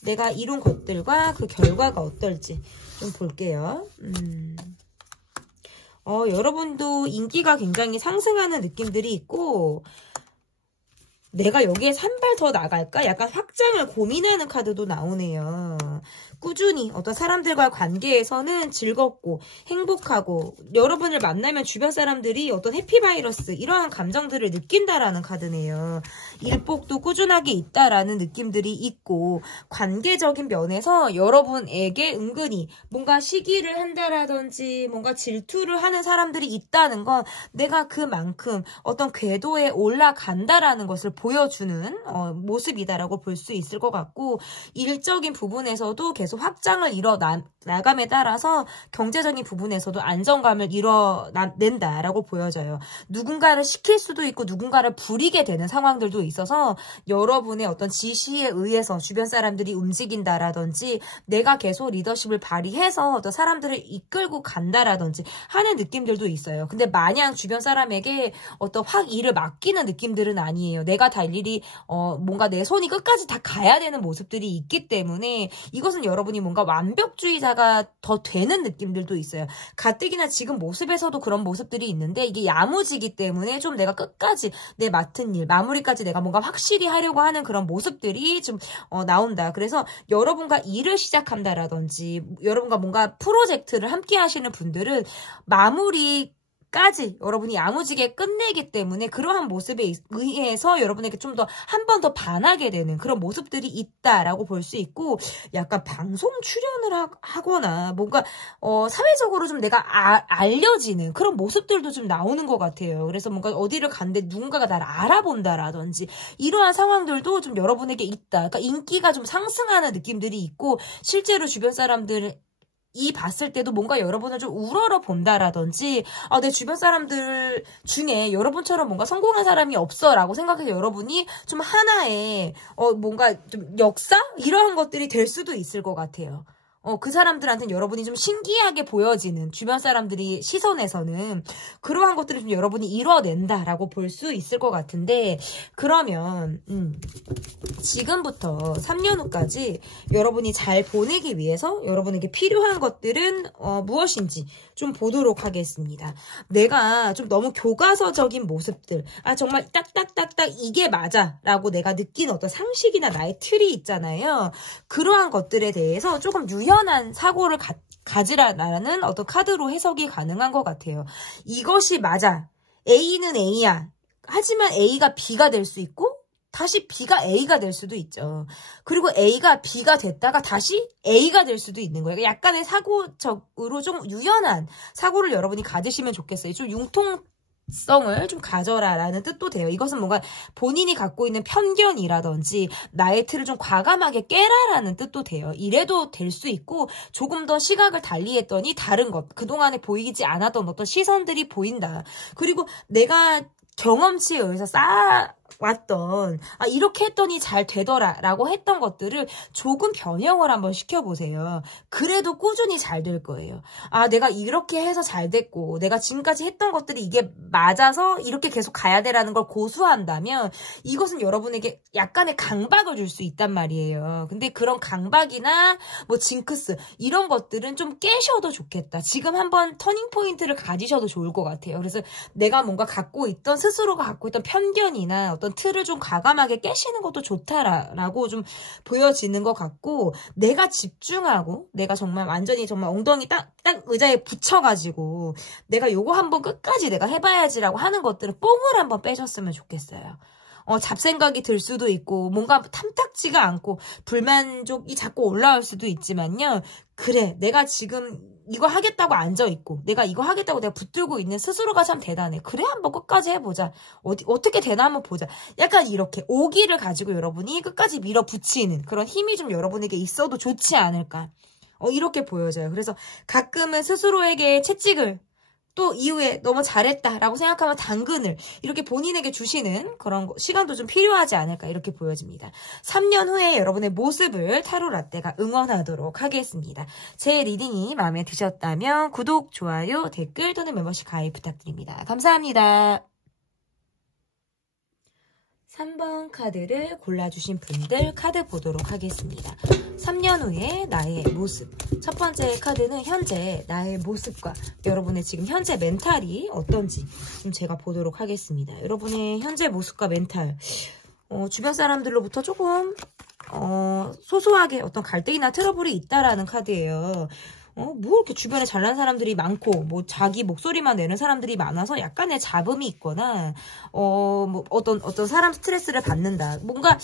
내가 이룬 것들과 그 결과가 어떨지 좀 볼게요. 여러분도 인기가 굉장히 상승하는 느낌들이 있고, 내가 여기에 한 발 더 나갈까? 약간 확장을 고민하는 카드도 나오네요. 꾸준히 어떤 사람들과 관계에서는 즐겁고 행복하고, 여러분을 만나면 주변 사람들이 어떤 해피바이러스 이러한 감정들을 느낀다라는 카드네요. 일복도 꾸준하게 있다라는 느낌들이 있고, 관계적인 면에서 여러분에게 은근히 뭔가 시기를 한다라든지 뭔가 질투를 하는 사람들이 있다는 건 내가 그만큼 어떤 궤도에 올라간다라는 것을 보여주는 모습이다라고 볼 수 있을 것 같고, 일적인 부분에서도 계속 확장을 이뤄나감에 따라서 경제적인 부분에서도 안정감을 이뤄낸다라고 보여져요. 누군가를 시킬 수도 있고 누군가를 부리게 되는 상황들도 있어서 여러분의 어떤 지시에 의해서 주변 사람들이 움직인다라든지 내가 계속 리더십을 발휘해서 어떤 사람들을 이끌고 간다라든지 하는 느낌들도 있어요. 근데 마냥 주변 사람에게 어떤 확 일을 맡기는 느낌들은 아니에요. 내가 다 일일이 뭔가 내 손이 끝까지 다 가야 되는 모습들이 있기 때문에 이것은 여러분이 뭔가 완벽주의자가 더 되는 느낌들도 있어요. 가뜩이나 지금 모습에서도 그런 모습들이 있는데 이게 야무지기 때문에 좀 내가 끝까지 내 맡은 일, 마무리까지 내가 뭔가 확실히 하려고 하는 그런 모습들이 좀 나온다. 그래서 여러분과 일을 시작한다라든지 여러분과 뭔가 프로젝트를 함께 하시는 분들은 마무리까지 여러분이 야무지게 끝내기 때문에 그러한 모습에 의해서 여러분에게 좀 더 한 번 더 반하게 되는 그런 모습들이 있다라고 볼 수 있고 약간 방송 출연을 하거나 뭔가 사회적으로 좀 내가 알려지는 그런 모습들도 좀 나오는 것 같아요. 그래서 뭔가 어디를 갔는데 누군가가 나를 알아본다라든지 이러한 상황들도 좀 여러분에게 있다. 그러니까 인기가 좀 상승하는 느낌들이 있고 실제로 주변 사람들 이 봤을 때도 뭔가 여러분을 좀 우러러 본다라든지 내 주변 사람들 중에 여러분처럼 뭔가 성공한 사람이 없어 라고 생각해서 여러분이 좀 하나의 뭔가 좀 역사? 이러한 것들이 될 수도 있을 것 같아요. 그 사람들한테는 여러분이 좀 신기하게 보여지는 주변 사람들이 시선에서는 그러한 것들을 좀 여러분이 이뤄낸다라고 볼 수 있을 것 같은데 그러면 지금부터 3년 후까지 여러분이 잘 보내기 위해서 여러분에게 필요한 것들은 무엇인지 좀 보도록 하겠습니다. 내가 좀 너무 교과서적인 모습들 정말 딱딱딱딱 이게 맞아 라고 내가 느낀 어떤 상식이나 나의 틀이 있잖아요. 그러한 것들에 대해서 조금 유연한 사고를 가지라는 어떤 카드로 해석이 가능한 것 같아요. 이것이 맞아. A는 A야. 하지만 A가 B가 될 수 있고 다시 B가 A가 될 수도 있죠. 그리고 A가 B가 됐다가 다시 A가 될 수도 있는 거예요. 약간의 사고적으로 좀 유연한 사고를 여러분이 가지시면 좋겠어요. 좀 융통성을 좀 가져라라는 뜻도 돼요. 이것은 뭔가 본인이 갖고 있는 편견이라든지 나의 틀을 좀 과감하게 깨라라는 뜻도 돼요. 이래도 될 수 있고 조금 더 시각을 달리했더니 다른 것, 그동안에 보이지 않았던 어떤 시선들이 보인다. 그리고 내가 경험치에 의해서 쌓아왔던 이렇게 했더니 잘 되더라 라고 했던 것들을 조금 변형을 한번 시켜보세요. 그래도 꾸준히 잘 될 거예요. 내가 이렇게 해서 잘 됐고 내가 지금까지 했던 것들이 이게 맞아서 이렇게 계속 가야 돼라는 걸 고수한다면 이것은 여러분에게 약간의 강박을 줄 수 있단 말이에요. 근데 그런 강박이나 뭐 징크스 이런 것들은 좀 깨셔도 좋겠다. 지금 한번 터닝포인트를 가지셔도 좋을 것 같아요. 그래서 내가 뭔가 스스로가 갖고 있던 편견이나 어떤 틀을 좀 과감하게 깨시는 것도 좋다라고 좀 보여지는 것 같고 내가 집중하고 내가 정말 완전히 정말 엉덩이 딱 의자에 붙여가지고 내가 요거 한번 끝까지 내가 해봐야지라고 하는 것들은 뽕을 한번 빼셨으면 좋겠어요. 잡생각이 들 수도 있고 뭔가 탐탁지가 않고 불만족이 자꾸 올라올 수도 있지만요. 그래 내가 지금 이거 하겠다고 앉아있고 내가 이거 하겠다고 내가 붙들고 있는 스스로가 참 대단해. 그래 한번 끝까지 해보자. 어떻게 되나 한번 보자. 약간 이렇게 오기를 가지고 여러분이 끝까지 밀어붙이는 그런 힘이 좀 여러분에게 있어도 좋지 않을까. 이렇게 보여져요. 그래서 가끔은 스스로에게 채찍을 또 이후에 너무 잘했다라고 생각하면 당근을 이렇게 본인에게 주시는 그런 시간도 좀 필요하지 않을까 이렇게 보여집니다. 3년 후에 여러분의 모습을 타로 라떼가 응원하도록 하겠습니다. 제 리딩이 마음에 드셨다면 구독, 좋아요, 댓글 또는 멤버십 가입 부탁드립니다. 감사합니다. 3번 카드를 골라주신 분들 카드 보도록 하겠습니다. 3년 후에 나의 모습. 첫 번째 카드는 현재 나의 모습과 여러분의 지금 현재 멘탈이 어떤지 좀 제가 보도록 하겠습니다. 여러분의 현재 모습과 멘탈. 주변 사람들로부터 조금 소소하게 어떤 갈등이나 트러블이 있다라는 카드예요. 뭐 이렇게 주변에 잘난 사람들이 많고 뭐 자기 목소리만 내는 사람들이 많아서 약간의 잡음이 있거나 뭐 어떤 사람 스트레스를 받는다. 뭔가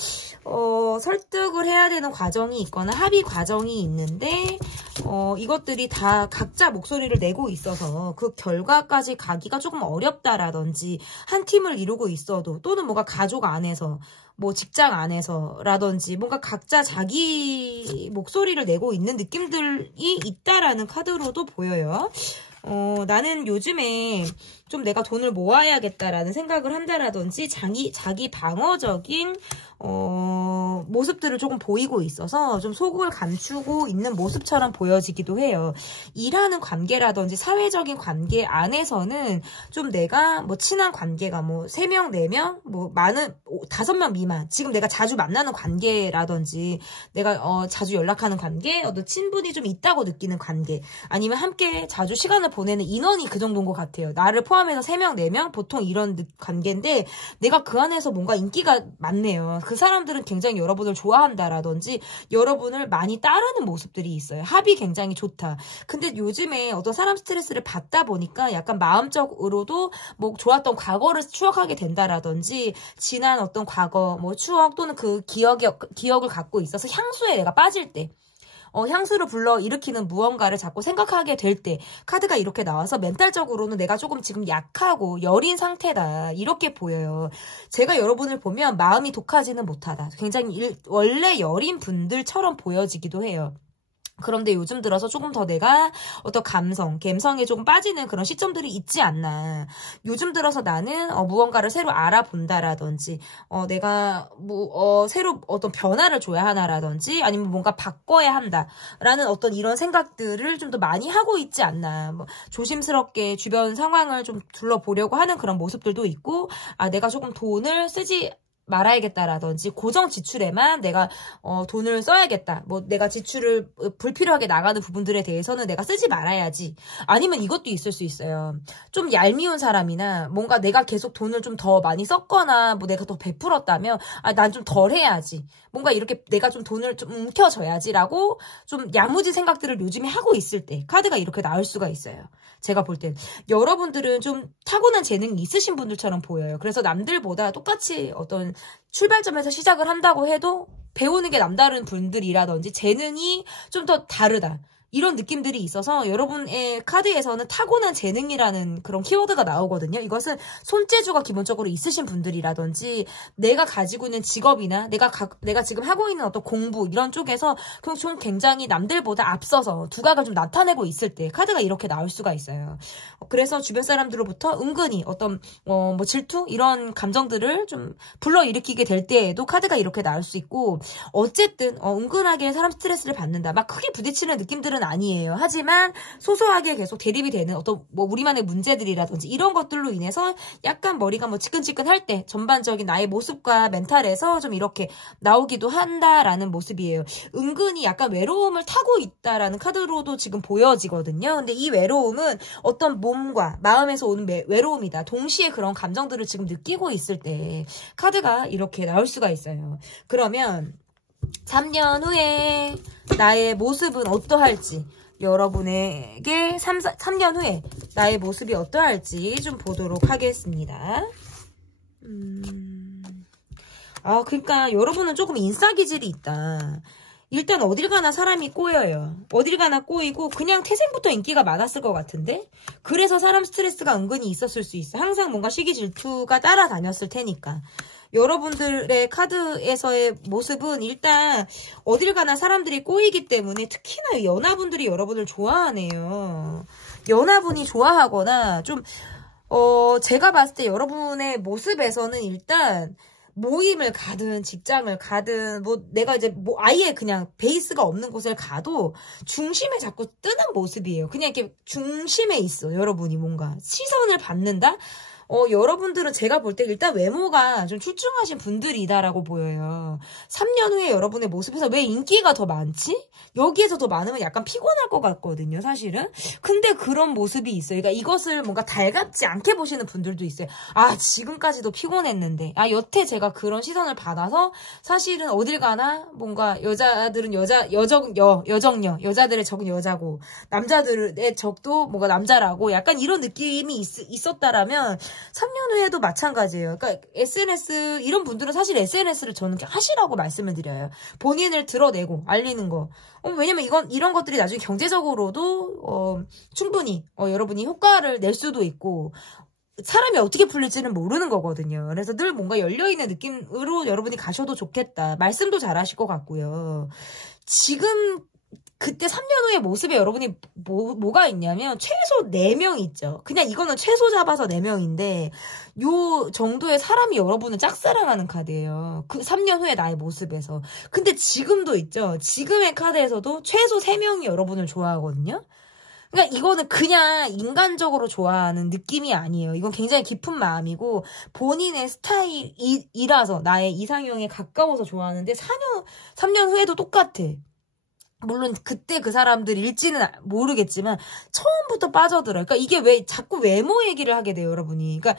설득을 해야 되는 과정이 있거나 합의 과정이 있는데 이것들이 다 각자 목소리를 내고 있어서 그 결과까지 가기가 조금 어렵다라든지 한 팀을 이루고 있어도 또는 뭔가 가족 안에서 뭐 직장 안에서라든지 뭔가 각자 자기 목소리를 내고 있는 느낌들이 있다라는 카드로도 보여요. 나는 요즘에 좀 내가 돈을 모아야겠다라는 생각을 한다라든지 자기 방어적인 모습들을 조금 보이고 있어서 좀 속을 감추고 있는 모습처럼 보여지기도 해요. 일하는 관계라든지 사회적인 관계 안에서는 좀 내가 뭐 친한 관계가 뭐 3명, 4명, 뭐 많은 5명 미만, 지금 내가 자주 만나는 관계라든지 내가 자주 연락하는 관계, 어떤 친분이 좀 있다고 느끼는 관계, 아니면 함께 자주 시간을 보내는 인원이 그 정도인 것 같아요. 나를 포함해서 3명, 4명 보통 이런 관계인데 내가 그 안에서 뭔가 인기가 많네요. 그 사람들은 굉장히 여러분을 좋아한다라든지 여러분을 많이 따르는 모습들이 있어요. 합이 굉장히 좋다. 근데 요즘에 어떤 사람 스트레스를 받다 보니까 약간 마음적으로도 뭐 좋았던 과거를 추억하게 된다라든지 지난 어떤 과거 뭐 추억 또는 그 기억을 갖고 있어서 향수에 내가 빠질 때 향수를 불러일으키는 무언가를 자꾸 생각하게 될 때 카드가 이렇게 나와서 멘탈적으로는 내가 조금 지금 약하고 여린 상태다 이렇게 보여요. 제가 여러분을 보면 마음이 독하지는 못하다. 굉장히 원래 여린 분들처럼 보여지기도 해요. 그런데 요즘 들어서 조금 더 내가 어떤 감성에 조금 빠지는 그런 시점들이 있지 않나. 요즘 들어서 나는 무언가를 새로 알아본다라든지 내가 새로 어떤 변화를 줘야 하나라든지 아니면 뭔가 바꿔야 한다라는 어떤 이런 생각들을 좀 더 많이 하고 있지 않나. 뭐 조심스럽게 주변 상황을 좀 둘러보려고 하는 그런 모습들도 있고 내가 조금 돈을 쓰지 말아야겠다라든지 고정 지출에만 내가 돈을 써야겠다. 뭐 내가 지출을 불필요하게 나가는 부분들에 대해서는 내가 쓰지 말아야지. 아니면 이것도 있을 수 있어요. 좀 얄미운 사람이나 뭔가 내가 계속 돈을 좀 더 많이 썼거나 뭐 내가 더 베풀었다면 난 좀 덜 해야지. 뭔가 이렇게 내가 좀 돈을 좀 움켜줘야지라고 좀 야무진 생각들을 요즘에 하고 있을 때 카드가 이렇게 나올 수가 있어요. 제가 볼 땐 여러분들은 좀 타고난 재능이 있으신 분들처럼 보여요. 그래서 남들보다 똑같이 어떤 출발점에서 시작을 한다고 해도 배우는 게 남다른 분들이라든지 재능이 좀 더 다르다. 이런 느낌들이 있어서 여러분의 카드에서는 타고난 재능이라는 그런 키워드가 나오거든요. 이것은 손재주가 기본적으로 있으신 분들이라든지 내가 가지고 있는 직업이나 내가 지금 하고 있는 어떤 공부 이런 쪽에서 좀 굉장히 남들보다 앞서서 두각을 좀 나타내고 있을 때 카드가 이렇게 나올 수가 있어요. 그래서 주변 사람들로부터 은근히 어떤 뭐 질투 이런 감정들을 좀 불러일으키게 될 때에도 카드가 이렇게 나올 수 있고 어쨌든 은근하게 사람 스트레스를 받는다. 막 크게 부딪히는 느낌들은 아니에요. 하지만 소소하게 계속 대립이 되는 어떤 뭐 우리만의 문제들이라든지 이런 것들로 인해서 약간 머리가 뭐 지끈지끈할 때 전반적인 나의 모습과 멘탈에서 좀 이렇게 나오기도 한다라는 모습이에요. 은근히 약간 외로움을 타고 있다라는 카드로도 지금 보여지거든요. 근데 이 외로움은 어떤 몸과 마음에서 오는 외로움이다. 동시에 그런 감정들을 지금 느끼고 있을 때 카드가 이렇게 나올 수가 있어요. 그러면 3년 후에 나의 모습은 어떠할지 여러분에게 3년 후에 나의 모습이 어떠할지 좀 보도록 하겠습니다. 그러니까 여러분은 조금 인싸기질이 있다. 일단 어딜 가나 사람이 꼬여요. 어딜 가나 꼬이고 그냥 태생부터 인기가 많았을 것 같은데 그래서 사람 스트레스가 은근히 있었을 수 있어. 항상 뭔가 시기 질투가 따라다녔을 테니까. 여러분들의 카드에서의 모습은 일단 어딜 가나 사람들이 꼬이기 때문에 특히나 연하분들이 여러분을 좋아하네요. 연하분이 좋아하거나 좀 제가 봤을 때 여러분의 모습에서는 일단 모임을 가든 직장을 가든 뭐 내가 이제 뭐 아예 그냥 베이스가 없는 곳을 가도 중심에 자꾸 뜨는 모습이에요. 그냥 이렇게 중심에 있어. 여러분이 뭔가 시선을 받는다? 여러분들은 제가 볼 때 일단 외모가 좀 출중하신 분들이다라고 보여요. 3년 후에 여러분의 모습에서 왜 인기가 더 많지? 여기에서 더 많으면 약간 피곤할 것 같거든요, 사실은. 근데 그런 모습이 있어요. 그러니까 이것을 뭔가 달갑지 않게 보시는 분들도 있어요. 지금까지도 피곤했는데. 여태 제가 그런 시선을 받아서 사실은 어딜 가나 뭔가 여자들은 여자들의 적은 여자고 남자들의 적도 뭔가 남자라고 약간 이런 느낌이 있었다라면 3년 후에도 마찬가지예요. 그러니까 SNS 이런 분들은 사실 SNS를 저는 하시라고 말씀을 드려요. 본인을 드러내고 알리는 거. 왜냐면 이런 것들이 나중에 경제적으로도 충분히 여러분이 효과를 낼 수도 있고 사람이 어떻게 풀릴지는 모르는 거거든요. 그래서 늘 뭔가 열려있는 느낌으로 여러분이 가셔도 좋겠다. 말씀도 잘하실 것 같고요. 지금 그때 3년 후의 모습에 여러분이 뭐가 있냐면 최소 4명 있죠. 그냥 이거는 최소 잡아서 4명인데 요 정도의 사람이 여러분을 짝사랑하는 카드예요. 그 3년 후의 나의 모습에서. 근데 지금도 있죠. 지금의 카드에서도 최소 3명이 여러분을 좋아하거든요. 그러니까 이거는 그냥 인간적으로 좋아하는 느낌이 아니에요. 이건 굉장히 깊은 마음이고 본인의 스타일이라서 나의 이상형에 가까워서 좋아하는데 3년 후에도 똑같아. 물론 그때 그 사람들일지는 모르겠지만 처음부터 빠져들어요. 그러니까 이게 왜 자꾸 외모 얘기를 하게 돼요, 여러분이. 그러니까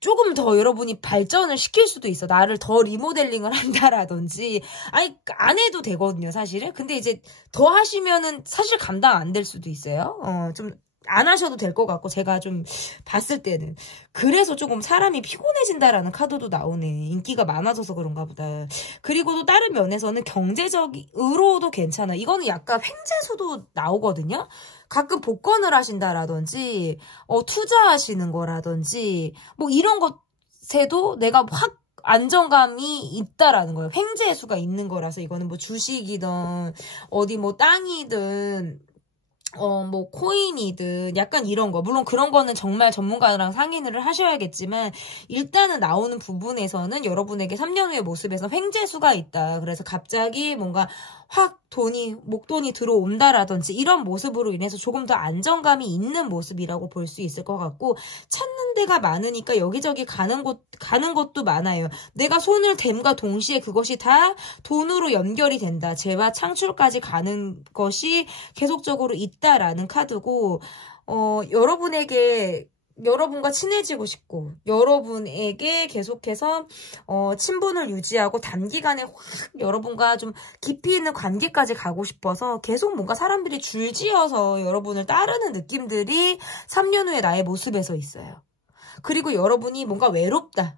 조금 더 여러분이 발전을 시킬 수도 있어. 나를 더 리모델링을 한다라든지. 아니, 안 해도 되거든요, 사실은. 근데 이제 더 하시면은 사실 감당 안 될 수도 있어요. 좀 안 하셔도 될 것 같고, 제가 좀 봤을 때는. 그래서 조금 사람이 피곤해진다라는 카드도 나오네. 인기가 많아져서 그런가 보다. 그리고 또 다른 면에서는 경제적으로도 괜찮아. 이거는 약간 횡재수도 나오거든요. 가끔 복권을 하신다라든지, 투자하시는 거라든지, 뭐 이런 것에도 내가 확 안정감이 있다라는 거예요. 횡재수가 있는 거라서 이거는 뭐 주식이든, 어디 뭐 땅이든, 뭐, 코인이든, 약간 이런 거. 물론 그런 거는 정말 전문가랑 상의를 하셔야겠지만, 일단은 나오는 부분에서는 여러분에게 3년 후의 모습에서 횡재수가 있다. 그래서 갑자기 뭔가 확 목돈이 들어온다라든지, 이런 모습으로 인해서 조금 더 안정감이 있는 모습이라고 볼 수 있을 것 같고, 찾는 데가 많으니까 여기저기 가는 것도 많아요. 내가 손을 댐과 동시에 그것이 다 돈으로 연결이 된다. 재화 창출까지 가는 것이 계속적으로 있다라는 카드고, 여러분과 친해지고 싶고, 여러분에게 계속해서, 친분을 유지하고 단기간에 확 여러분과 좀 깊이 있는 관계까지 가고 싶어서 계속 뭔가 사람들이 줄지어서 여러분을 따르는 느낌들이 3년 후에 나의 모습에서 있어요. 그리고 여러분이 뭔가 외롭다,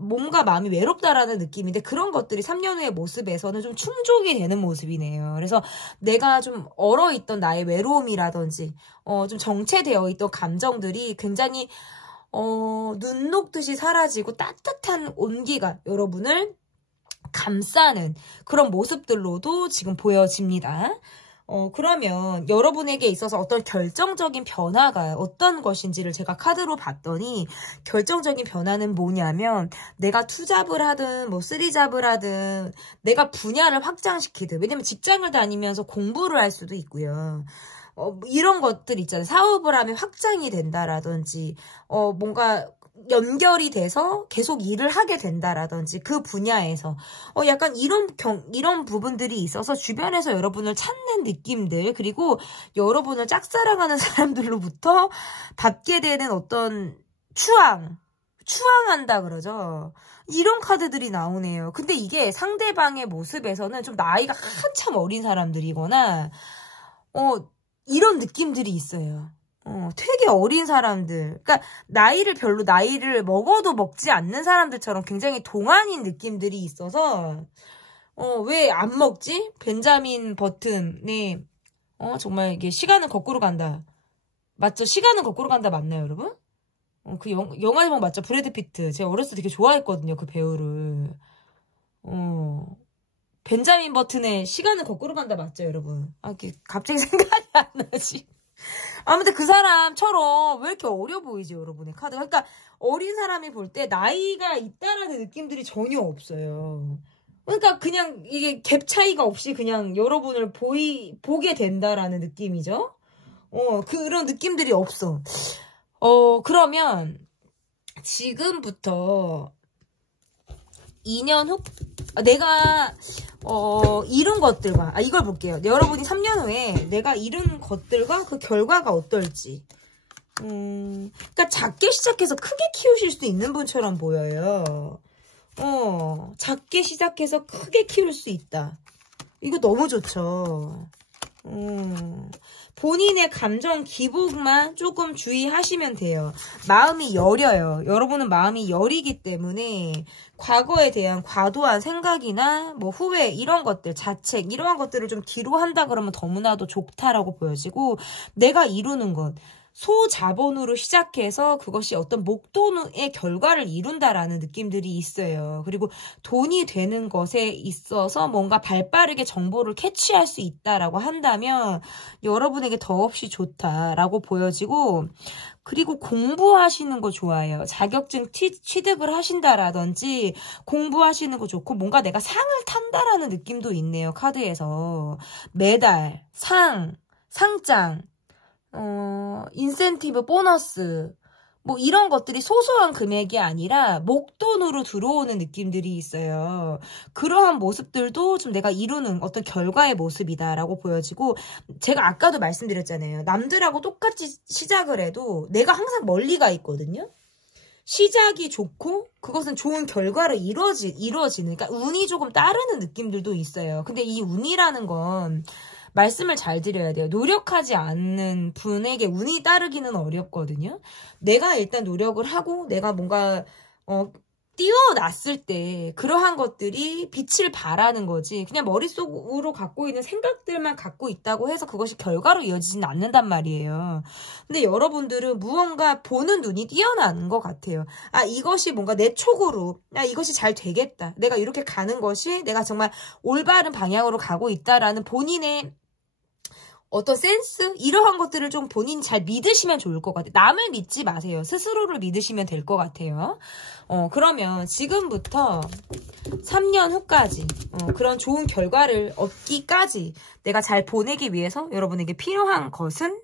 몸과 마음이 외롭다라는 느낌인데 그런 것들이 3년 후의 모습에서는 좀 충족이 되는 모습이네요. 그래서 내가 좀 얼어있던 나의 외로움이라든지 좀 정체되어 있던 감정들이 굉장히 눈 녹듯이 사라지고 따뜻한 온기가 여러분을 감싸는 그런 모습들로도 지금 보여집니다. 그러면 여러분에게 있어서 어떤 결정적인 변화가 어떤 것인지를 제가 카드로 봤더니 결정적인 변화는 뭐냐면 내가 투잡을 하든 뭐 쓰리잡을 하든 내가 분야를 확장시키든 왜냐면 직장을 다니면서 공부를 할 수도 있고요. 이런 것들 있잖아요. 사업을 하면 확장이 된다라든지 뭔가 연결이 돼서 계속 일을 하게 된다라든지 그 분야에서 약간 이런 부분들이 있어서 주변에서 여러분을 찾는 느낌들 그리고 여러분을 짝사랑하는 사람들로부터 받게 되는 어떤 추앙한다 그러죠. 이런 카드들이 나오네요. 근데 이게 상대방의 모습에서는 좀 나이가 한참 어린 사람들이거나 이런 느낌들이 있어요. 되게 어린 사람들. 그러니까 나이를 먹어도 먹지 않는 사람들처럼 굉장히 동안인 느낌들이 있어서 왜 안 먹지? 벤자민 버튼이 정말 이게 시간은 거꾸로 간다. 맞죠? 시간은 거꾸로 간다 맞나요, 여러분? 그 영화 제목 맞죠? 브래드 피트. 제가 어렸을 때 되게 좋아했거든요, 그 배우를. 벤자민 버튼의 시간은 거꾸로 간다 맞죠, 여러분? 갑자기 생각이 안 나지. 아무튼 그 사람처럼 왜 이렇게 어려 보이지 여러분의 카드가. 그러니까 어린 사람이 볼 때 나이가 있다라는 느낌들이 전혀 없어요. 그러니까 그냥 이게 갭 차이가 없이 그냥 여러분을 보게 된다라는 느낌이죠. 그런 느낌들이 없어. 그러면 지금부터 2년 후 내가 이룬 것들과 이걸 볼게요. 여러분이 3년 후에 내가 이룬 것들과 그 결과가 어떨지. 그러니까 작게 시작해서 크게 키우실 수도 있는 분처럼 보여요. 작게 시작해서 크게 키울 수 있다. 이거 너무 좋죠. 본인의 감정 기복만 조금 주의하시면 돼요. 마음이 여려요. 여러분은 마음이 여리기 때문에 과거에 대한 과도한 생각이나 뭐 후회 이런 것들, 자책 이러한 것들을 좀 뒤로 한다 그러면 너무나도 좋다라고 보여지고 내가 이루는 것 소자본으로 시작해서 그것이 어떤 목돈의 결과를 이룬다라는 느낌들이 있어요. 그리고 돈이 되는 것에 있어서 뭔가 발빠르게 정보를 캐치할 수 있다라고 한다면 여러분에게 더없이 좋다라고 보여지고, 그리고 공부하시는 거 좋아요. 자격증 취득을 하신다라든지 공부하시는 거 좋고, 뭔가 내가 상을 탄다라는 느낌도 있네요. 카드에서 매달 상장, 인센티브, 보너스, 뭐 이런 것들이 소소한 금액이 아니라 목돈으로 들어오는 느낌들이 있어요. 그러한 모습들도 좀 내가 이루는 어떤 결과의 모습이다라고 보여지고, 제가 아까도 말씀드렸잖아요. 남들하고 똑같이 시작을 해도 내가 항상 멀리 가 있거든요. 시작이 좋고 그것은 좋은 결과로 이루어지는, 그러니까 운이 조금 따르는 느낌들도 있어요. 근데 이 운이라는 건 말씀을 잘 드려야 돼요. 노력하지 않는 분에게 운이 따르기는 어렵거든요. 내가 일단 노력을 하고 내가 뭔가 띄워놨을 때 그러한 것들이 빛을 발하는 거지, 그냥 머릿속으로 갖고 있는 생각들만 갖고 있다고 해서 그것이 결과로 이어지진 않는단 말이에요. 근데 여러분들은 무언가 보는 눈이 뛰어난 것 같아요. 아, 이것이 뭔가 내 촉으로, 아, 이것이 잘 되겠다, 내가 이렇게 가는 것이 내가 정말 올바른 방향으로 가고 있다라는 본인의 어떤 센스? 이러한 것들을 좀 본인이 잘 믿으시면 좋을 것 같아요. 남을 믿지 마세요. 스스로를 믿으시면 될 것 같아요. 그러면 지금부터 3년 후까지 그런 좋은 결과를 얻기까지 내가 잘 보내기 위해서 여러분에게 필요한 것은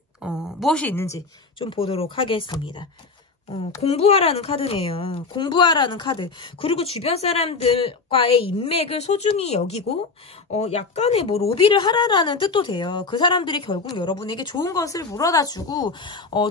무엇이 있는지 좀 보도록 하겠습니다. 공부하라는 카드네요. 공부하라는 카드. 그리고 주변 사람들과의 인맥을 소중히 여기고, 약간의 뭐 로비를 하라라는 뜻도 돼요. 그 사람들이 결국 여러분에게 좋은 것을 물어다 주고,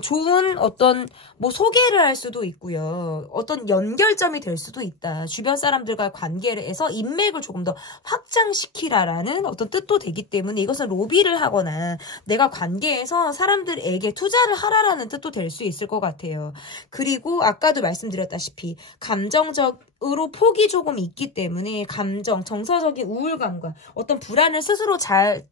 좋은 어떤 뭐 소개를 할 수도 있고요. 어떤 연결점이 될 수도 있다. 주변 사람들과 관계를 해서 인맥을 조금 더 확장시키라라는 어떤 뜻도 되기 때문에 이것은 로비를 하거나 내가 관계에서 사람들에게 투자를 하라라는 뜻도 될 수 있을 것 같아요. 그리고 아까도 말씀드렸다시피 감정적으로 폭이 조금 있기 때문에 정서적인 우울감과 어떤 불안을 스스로 잘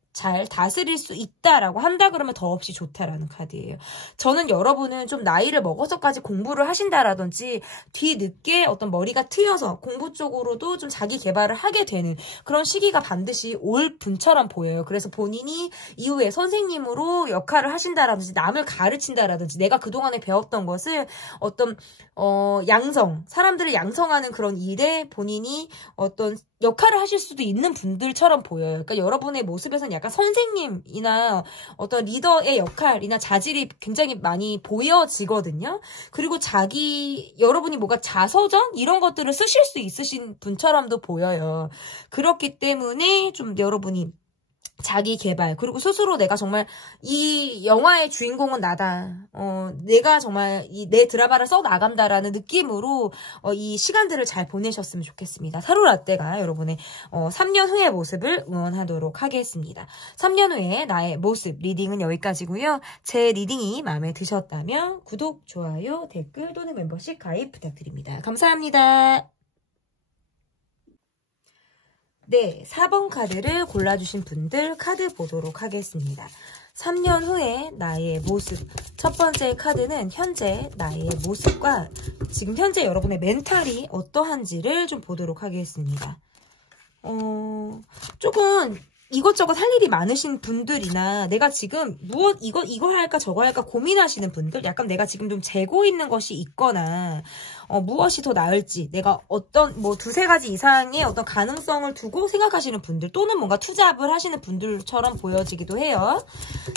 다스릴 수 있다라고 한다 그러면 더없이 좋다라는 카드예요. 저는 여러분은 좀 나이를 먹어서까지 공부를 하신다라든지 뒤늦게 어떤 머리가 트여서 공부 쪽으로도 좀 자기 개발을 하게 되는 그런 시기가 반드시 올 분처럼 보여요. 그래서 본인이 이후에 선생님으로 역할을 하신다라든지 남을 가르친다라든지 내가 그동안에 배웠던 것을 어떤 사람들을 양성하는 그런 일에 본인이 어떤 역할을 하실 수도 있는 분들처럼 보여요. 그러니까 여러분의 모습에서는 약간 선생님이나 어떤 리더의 역할이나 자질이 굉장히 많이 보여지거든요. 그리고 여러분이 뭔가 자서전 이런 것들을 쓰실 수 있으신 분처럼도 보여요. 그렇기 때문에 좀 여러분이 자기 개발, 그리고 스스로 내가 정말 이 영화의 주인공은 나다, 내가 정말 내 드라마를 써나간다라는 느낌으로 이 시간들을 잘 보내셨으면 좋겠습니다. 타로라떼가 여러분의 3년 후의 모습을 응원하도록 하겠습니다. 3년 후에 나의 모습 리딩은 여기까지고요. 제 리딩이 마음에 드셨다면 구독, 좋아요, 댓글 또는 멤버십 가입 부탁드립니다. 감사합니다. 네, 4번 카드를 골라주신 분들 카드 보도록 하겠습니다. 3년 후에 나의 모습. 첫 번째 카드는 현재 나의 모습과 지금 현재 여러분의 멘탈이 어떠한지를 좀 보도록 하겠습니다. 조금 이것저것 할 일이 많으신 분들이나 내가 지금 이거 할까 저거 할까 고민하시는 분들, 약간 내가 지금 좀 재고 있는 것이 있거나 무엇이 더 나을지 내가 어떤 뭐 두세 가지 이상의 어떤 가능성을 두고 생각하시는 분들, 또는 뭔가 투잡을 하시는 분들처럼 보여지기도 해요.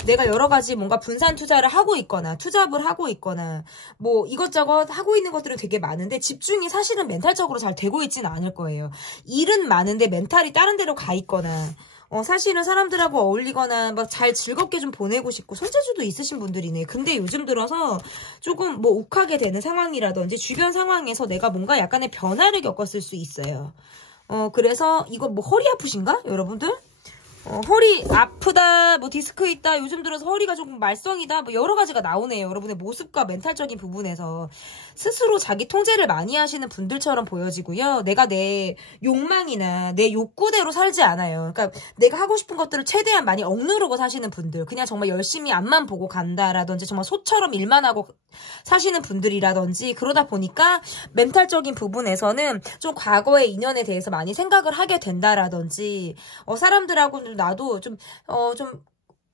내가 여러 가지 뭔가 분산 투자를 하고 있거나 투잡을 하고 있거나 뭐 이것저것 하고 있는 것들은 되게 많은데 집중이 사실은 멘탈적으로 잘 되고 있지는 않을 거예요. 일은 많은데 멘탈이 다른 데로 가 있거나 사실은 사람들하고 어울리거나 막 잘 즐겁게 좀 보내고 싶고 손재주도 있으신 분들이네. 근데 요즘 들어서 조금 뭐 욱하게 되는 상황이라든지 주변 상황에서 내가 뭔가 약간의 변화를 겪었을 수 있어요. 그래서 이거 뭐 허리 아프신가? 여러분들? 허리 아프다, 뭐 디스크 있다, 요즘 들어서 허리가 조금 말썽이다, 뭐 여러 가지가 나오네요. 여러분의 모습과 멘탈적인 부분에서 스스로 자기 통제를 많이 하시는 분들처럼 보여지고요. 내가 내 욕망이나 내 욕구대로 살지 않아요. 그러니까 내가 하고 싶은 것들을 최대한 많이 억누르고 사시는 분들, 그냥 정말 열심히 앞만 보고 간다라든지 정말 소처럼 일만 하고 사시는 분들이라든지, 그러다 보니까 멘탈적인 부분에서는 좀 과거의 인연에 대해서 많이 생각을 하게 된다라든지, 사람들하고 좀 나도 좀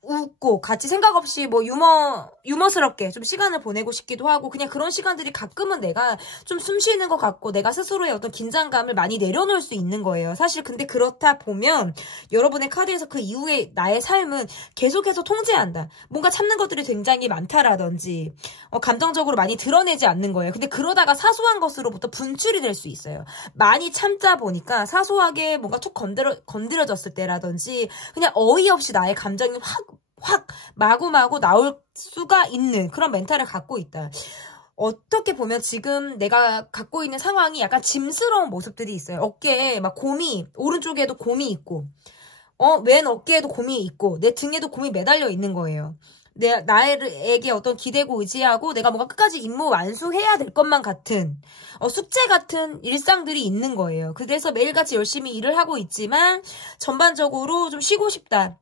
웃고 같이 생각 없이 뭐 유머스럽게 좀 시간을 보내고 싶기도 하고, 그냥 그런 시간들이 가끔은 내가 좀 숨 쉬는 것 같고 내가 스스로의 어떤 긴장감을 많이 내려놓을 수 있는 거예요. 사실 근데 그렇다 보면 여러분의 카드에서 그 이후에 나의 삶은 계속해서 통제한다, 뭔가 참는 것들이 굉장히 많다라든지 감정적으로 많이 드러내지 않는 거예요. 근데 그러다가 사소한 것으로부터 분출이 될 수 있어요. 많이 참다 보니까 사소하게 뭔가 툭 건드려졌을 때라든지 그냥 어이없이 나의 감정이 확 마구마구 나올 수가 있는 그런 멘탈을 갖고 있다. 어떻게 보면 지금 내가 갖고 있는 상황이 약간 짐스러운 모습들이 있어요. 어깨에 막 곰이, 오른쪽에도 곰이 있고 왼 어깨에도 곰이 있고 내 등에도 곰이 매달려 있는 거예요. 나에게 어떤 기대고 의지하고 내가 뭔가 끝까지 임무 완수해야 될 것만 같은 숙제 같은 일상들이 있는 거예요. 그래서 매일같이 열심히 일을 하고 있지만 전반적으로 좀 쉬고 싶다,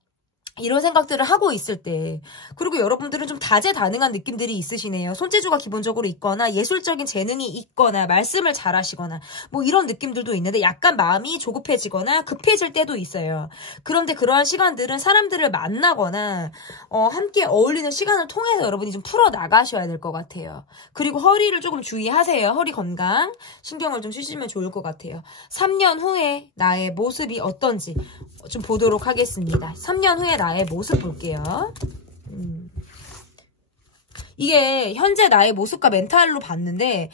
이런 생각들을 하고 있을 때, 그리고 여러분들은 좀 다재다능한 느낌들이 있으시네요. 손재주가 기본적으로 있거나 예술적인 재능이 있거나 말씀을 잘하시거나 뭐 이런 느낌들도 있는데 약간 마음이 조급해지거나 급해질 때도 있어요. 그런데 그러한 시간들은 사람들을 만나거나 함께 어울리는 시간을 통해서 여러분이 좀 풀어나가셔야 될 것 같아요. 그리고 허리를 조금 주의하세요. 허리 건강 신경을 좀 쓰시면 좋을 것 같아요. 3년 후에 나의 모습이 어떤지 좀 보도록 하겠습니다. 3년 후에 나의 모습 볼게요. 이게 현재 나의 모습과 멘탈로 봤는데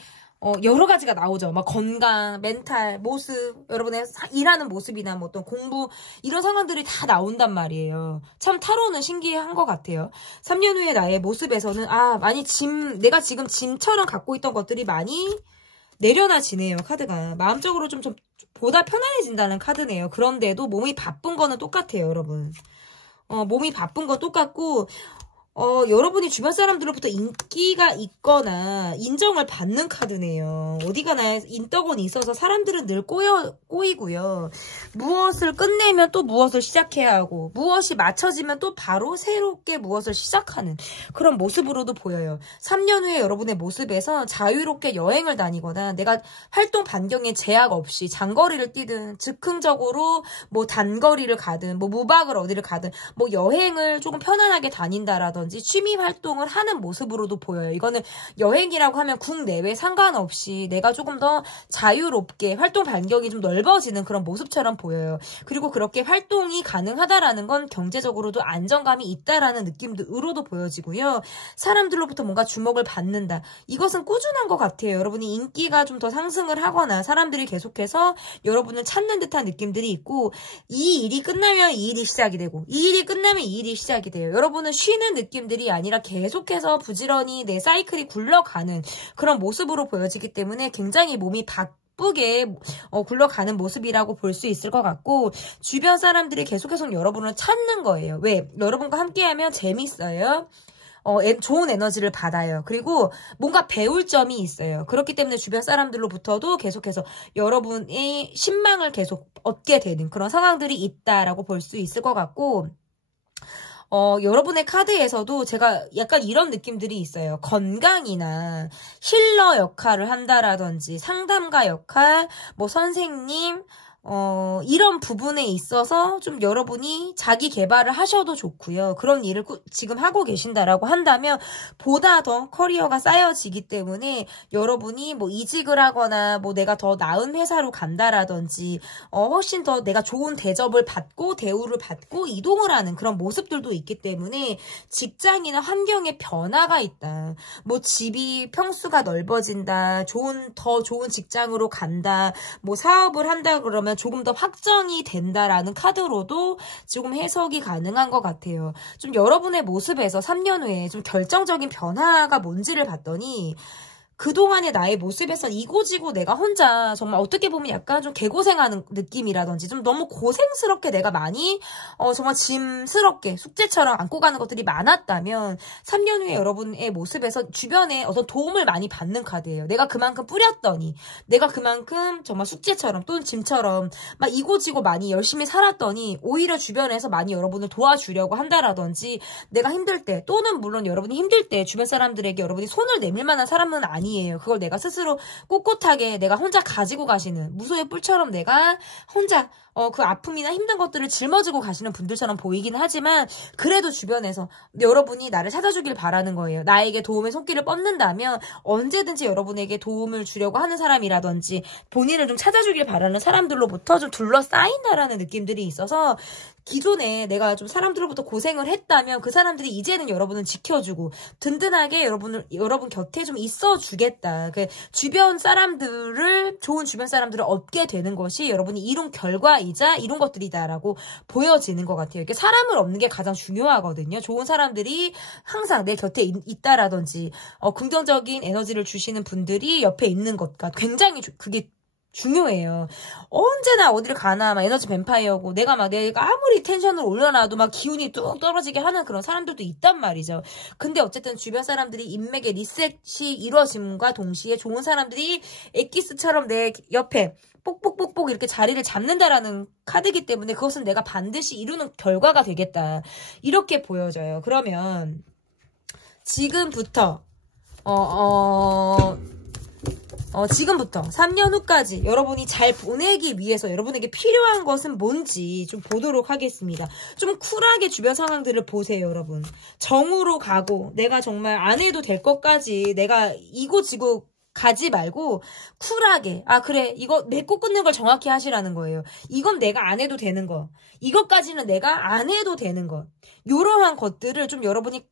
여러 가지가 나오죠. 막 건강, 멘탈, 모습, 여러분의 일하는 모습이나 뭐 어떤 공부 이런 상황들이 다 나온단 말이에요. 참 타로는 신기한 것 같아요. 3년 후에 나의 모습에서는 많이 내가 지금 짐처럼 갖고 있던 것들이 많이 내려놔지네요. 카드가 마음적으로 좀 보다 편안해진다는 카드네요. 그런데도 몸이 바쁜 거는 똑같아요, 여러분. 몸이 바쁜 건 똑같고 여러분이 주변 사람들로부터 인기가 있거나 인정을 받는 카드네요. 어디 가나 인덕원이 있어서 사람들은 늘 꼬이고요. 무엇을 끝내면 또 무엇을 시작해야 하고 무엇이 맞춰지면 또 바로 새롭게 무엇을 시작하는 그런 모습으로도 보여요. 3년 후에 여러분의 모습에서 자유롭게 여행을 다니거나 내가 활동 반경에 제약 없이 장거리를 뛰든 즉흥적으로 뭐 단거리를 가든 뭐 무박을 어디를 가든 뭐 여행을 조금 편안하게 다닌다라든지 취미 활동을 하는 모습으로도 보여요. 이거는 여행이라고 하면 국내외 상관없이 내가 조금 더 자유롭게 활동 반경이 좀 넓어지는 그런 모습처럼 보여요. 그리고 그렇게 활동이 가능하다라는 건 경제적으로도 안정감이 있다라는 느낌으로도 보여지고요. 사람들로부터 뭔가 주목을 받는다. 이것은 꾸준한 것 같아요. 여러분이 인기가 좀 더 상승을 하거나 사람들이 계속해서 여러분을 찾는 듯한 느낌들이 있고, 이 일이 끝나면 이 일이 시작이 되고 이 일이 끝나면 이 일이 시작이 돼요. 여러분은 쉬는 느낌들이 아니라 계속해서 부지런히 내 사이클이 굴러가는 그런 모습으로 보여지기 때문에 굉장히 몸이 바쁘게 굴러가는 모습이라고 볼 수 있을 것 같고, 주변 사람들이 계속해서 여러분을 찾는 거예요. 왜? 여러분과 함께하면 재밌어요. 좋은 에너지를 받아요. 그리고 뭔가 배울 점이 있어요. 그렇기 때문에 주변 사람들로부터도 계속해서 여러분의 신망을 계속 얻게 되는 그런 상황들이 있다라고 볼 수 있을 것 같고, 여러분의 카드에서도 제가 약간 이런 느낌들이 있어요. 건강이나 힐러 역할을 한다라든지 상담가 역할, 뭐 선생님, 이런 부분에 있어서 좀 여러분이 자기 개발을 하셔도 좋고요. 그런 일을 지금 하고 계신다라고 한다면 보다 더 커리어가 쌓여지기 때문에 여러분이 뭐 이직을 하거나 뭐 내가 더 나은 회사로 간다라든지 훨씬 더 내가 좋은 대접을 받고 대우를 받고 이동을 하는 그런 모습들도 있기 때문에 직장이나 환경에 변화가 있다. 뭐 집이 평수가 넓어진다. 더 좋은 직장으로 간다. 뭐 사업을 한다 그러면 조금 더 확정이 된다라는 카드로도 조금 해석이 가능한 것 같아요. 좀 여러분의 모습에서 3년 후에 좀 결정적인 변화가 뭔지를 봤더니 그동안의 나의 모습에서 이고지고 내가 혼자 정말 어떻게 보면 약간 좀 개고생하는 느낌이라든지 좀 너무 고생스럽게 내가 많이 정말 짐스럽게 숙제처럼 안고 가는 것들이 많았다면 3년 후에 여러분의 모습에서 주변에 어떤 도움을 많이 받는 카드예요. 내가 그만큼 뿌렸더니 내가 그만큼 정말 숙제처럼 또는 짐처럼 막 이고지고 많이 열심히 살았더니 오히려 주변에서 많이 여러분을 도와주려고 한다라든지 내가 힘들 때 또는 물론 여러분이 힘들 때 주변 사람들에게 여러분이 손을 내밀 만한 사람은 아니에요. 그걸 내가 스스로 꼿꼿하게 내가 혼자 가지고 가시는 무소의 뿔처럼 내가 혼자 그 아픔이나 힘든 것들을 짊어지고 가시는 분들처럼 보이긴 하지만 그래도 주변에서 여러분이 나를 찾아주길 바라는 거예요. 나에게 도움의 손길을 뻗는다면 언제든지 여러분에게 도움을 주려고 하는 사람이라든지 본인을 좀 찾아주길 바라는 사람들로부터 좀 둘러싸인다라는 느낌들이 있어서 기존에 내가 좀 사람들로부터 고생을 했다면 그 사람들이 이제는 여러분을 지켜주고 든든하게 여러분 곁에 좀 있어주겠다. 그 주변 사람들을 좋은 주변 사람들을 얻게 되는 것이 여러분이 이룬 결과이자 이룬 것들이다라고 보여지는 것 같아요. 이렇게 사람을 얻는 게 가장 중요하거든요. 좋은 사람들이 항상 내 곁에 있다라든지 긍정적인 에너지를 주시는 분들이 옆에 있는 것과 굉장히 그게 중요해요. 언제나 어디를 가나 막 에너지 뱀파이어고 내가 아무리 텐션을 올려놔도 막 기운이 뚝 떨어지게 하는 그런 사람들도 있단 말이죠. 근데 어쨌든 주변 사람들이 인맥의 리셋이 이루어짐과 동시에 좋은 사람들이 엑기스처럼 내 옆에 뽁뽁뽁뽁 이렇게 자리를 잡는다라는 카드이기 때문에 그것은 내가 반드시 이루는 결과가 되겠다. 이렇게 보여져요. 그러면 지금부터 지금부터 3년 후까지 여러분이 잘 보내기 위해서 여러분에게 필요한 것은 뭔지 좀 보도록 하겠습니다. 좀 쿨하게 주변 상황들을 보세요, 여러분. 정으로 가고 내가 정말 안 해도 될 것까지 내가 이고지고 가지 말고 쿨하게 그래 이거 맺고 끊는 걸 정확히 하시라는 거예요. 이건 내가 안 해도 되는 거. 이것까지는 내가 안 해도 되는 것. 이러한 것들을 좀 여러분이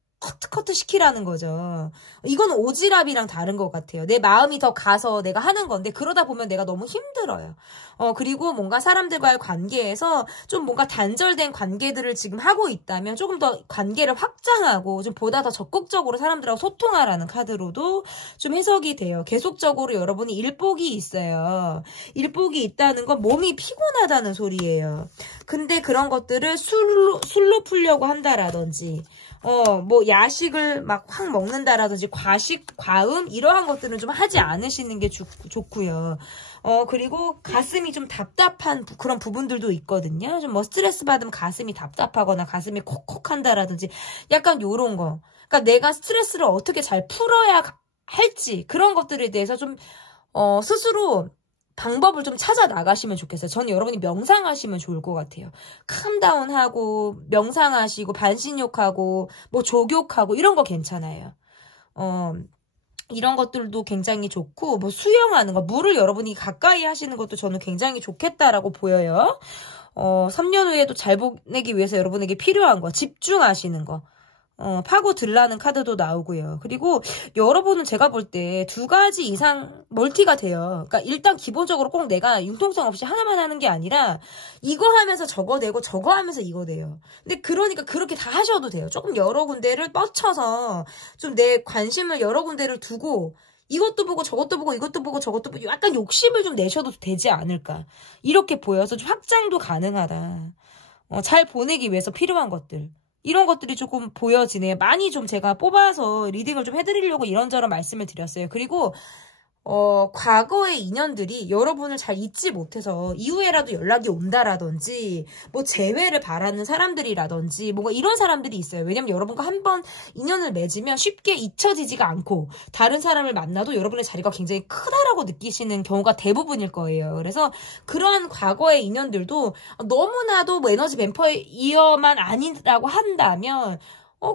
커트 시키라는 거죠. 이건 오지랖이랑 다른 것 같아요. 내 마음이 더 가서 내가 하는 건데 그러다 보면 내가 너무 힘들어요. 그리고 뭔가 사람들과의 관계에서 좀 뭔가 단절된 관계들을 지금 하고 있다면 조금 더 관계를 확장하고 좀 보다 더 적극적으로 사람들하고 소통하라는 카드로도 좀 해석이 돼요. 계속적으로 여러분이 일복이 있어요. 일복이 있다는 건 몸이 피곤하다는 소리예요. 근데 그런 것들을 술로 풀려고 한다라든지 뭐 야식을 막 확 먹는다라든지 과식, 과음 이러한 것들은 좀 하지 않으시는 게 좋고요. 그리고 가슴이 좀 답답한 그런 부분들도 있거든요. 좀 뭐 스트레스 받으면 가슴이 답답하거나 가슴이 콕콕한다라든지 약간 요런 거. 그러니까 내가 스트레스를 어떻게 잘 풀어야 할지 그런 것들에 대해서 좀 스스로 방법을 좀 찾아 나가시면 좋겠어요. 저는 여러분이 명상하시면 좋을 것 같아요. 캄다운하고 명상하시고 반신욕하고 뭐 조욕하고 이런 거 괜찮아요. 이런 것들도 굉장히 좋고 뭐 수영하는 거 물을 여러분이 가까이 하시는 것도 저는 굉장히 좋겠다라고 보여요. 3년 후에도 잘 보내기 위해서 여러분에게 필요한 거 집중하시는 거. 파고들라는 카드도 나오고요. 그리고 여러분은 제가 볼 때 2가지 이상 멀티가 돼요. 그러니까 일단 기본적으로 꼭 내가 융통성 없이 하나만 하는 게 아니라 이거 하면서 저거 되고 저거 하면서 이거 돼요. 근데 그러니까 그렇게 다 하셔도 돼요. 조금 여러 군데를 뻗쳐서 좀 내 관심을 여러 군데를 두고 이것도 보고 저것도 보고 이것도 보고 저것도 보고 약간 욕심을 좀 내셔도 되지 않을까. 이렇게 보여서 좀 확장도 가능하다. 잘 보내기 위해서 필요한 것들. 이런 것들이 조금 보여지네요. 많이 좀 제가 뽑아서 리딩을 좀 해드리려고 이런저런 말씀을 드렸어요. 그리고 과거의 인연들이 여러분을 잘 잊지 못해서 이후에라도 연락이 온다라든지 뭐 재회를 바라는 사람들이라든지 뭔가 이런 사람들이 있어요. 왜냐면 여러분과 한번 인연을 맺으면 쉽게 잊혀지지가 않고 다른 사람을 만나도 여러분의 자리가 굉장히 크다라고 느끼시는 경우가 대부분일 거예요. 그래서 그러한 과거의 인연들도 너무나도 뭐 에너지 뱀파이어만 아니라고 한다면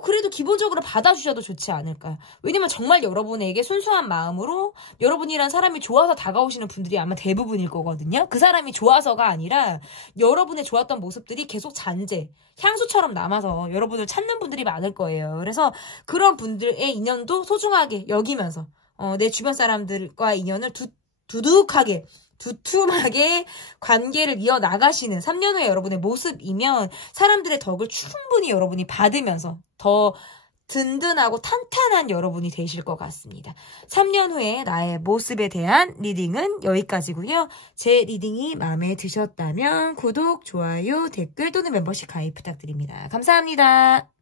그래도 기본적으로 받아주셔도 좋지 않을까. 왜냐면 정말 여러분에게 순수한 마음으로 여러분이란 사람이 좋아서 다가오시는 분들이 아마 대부분일 거거든요. 그 사람이 좋아서가 아니라 여러분의 좋았던 모습들이 계속 잔재, 향수처럼 남아서 여러분을 찾는 분들이 많을 거예요. 그래서 그런 분들의 인연도 소중하게 여기면서 내 주변 사람들과 인연을 두둑하게 두툼하게 관계를 이어나가시는 3년 후에 여러분의 모습이면 사람들의 덕을 충분히 여러분이 받으면서 더 든든하고 탄탄한 여러분이 되실 것 같습니다. 3년 후에 나의 모습에 대한 리딩은 여기까지고요. 제 리딩이 마음에 드셨다면 구독, 좋아요, 댓글 또는 멤버십 가입 부탁드립니다. 감사합니다.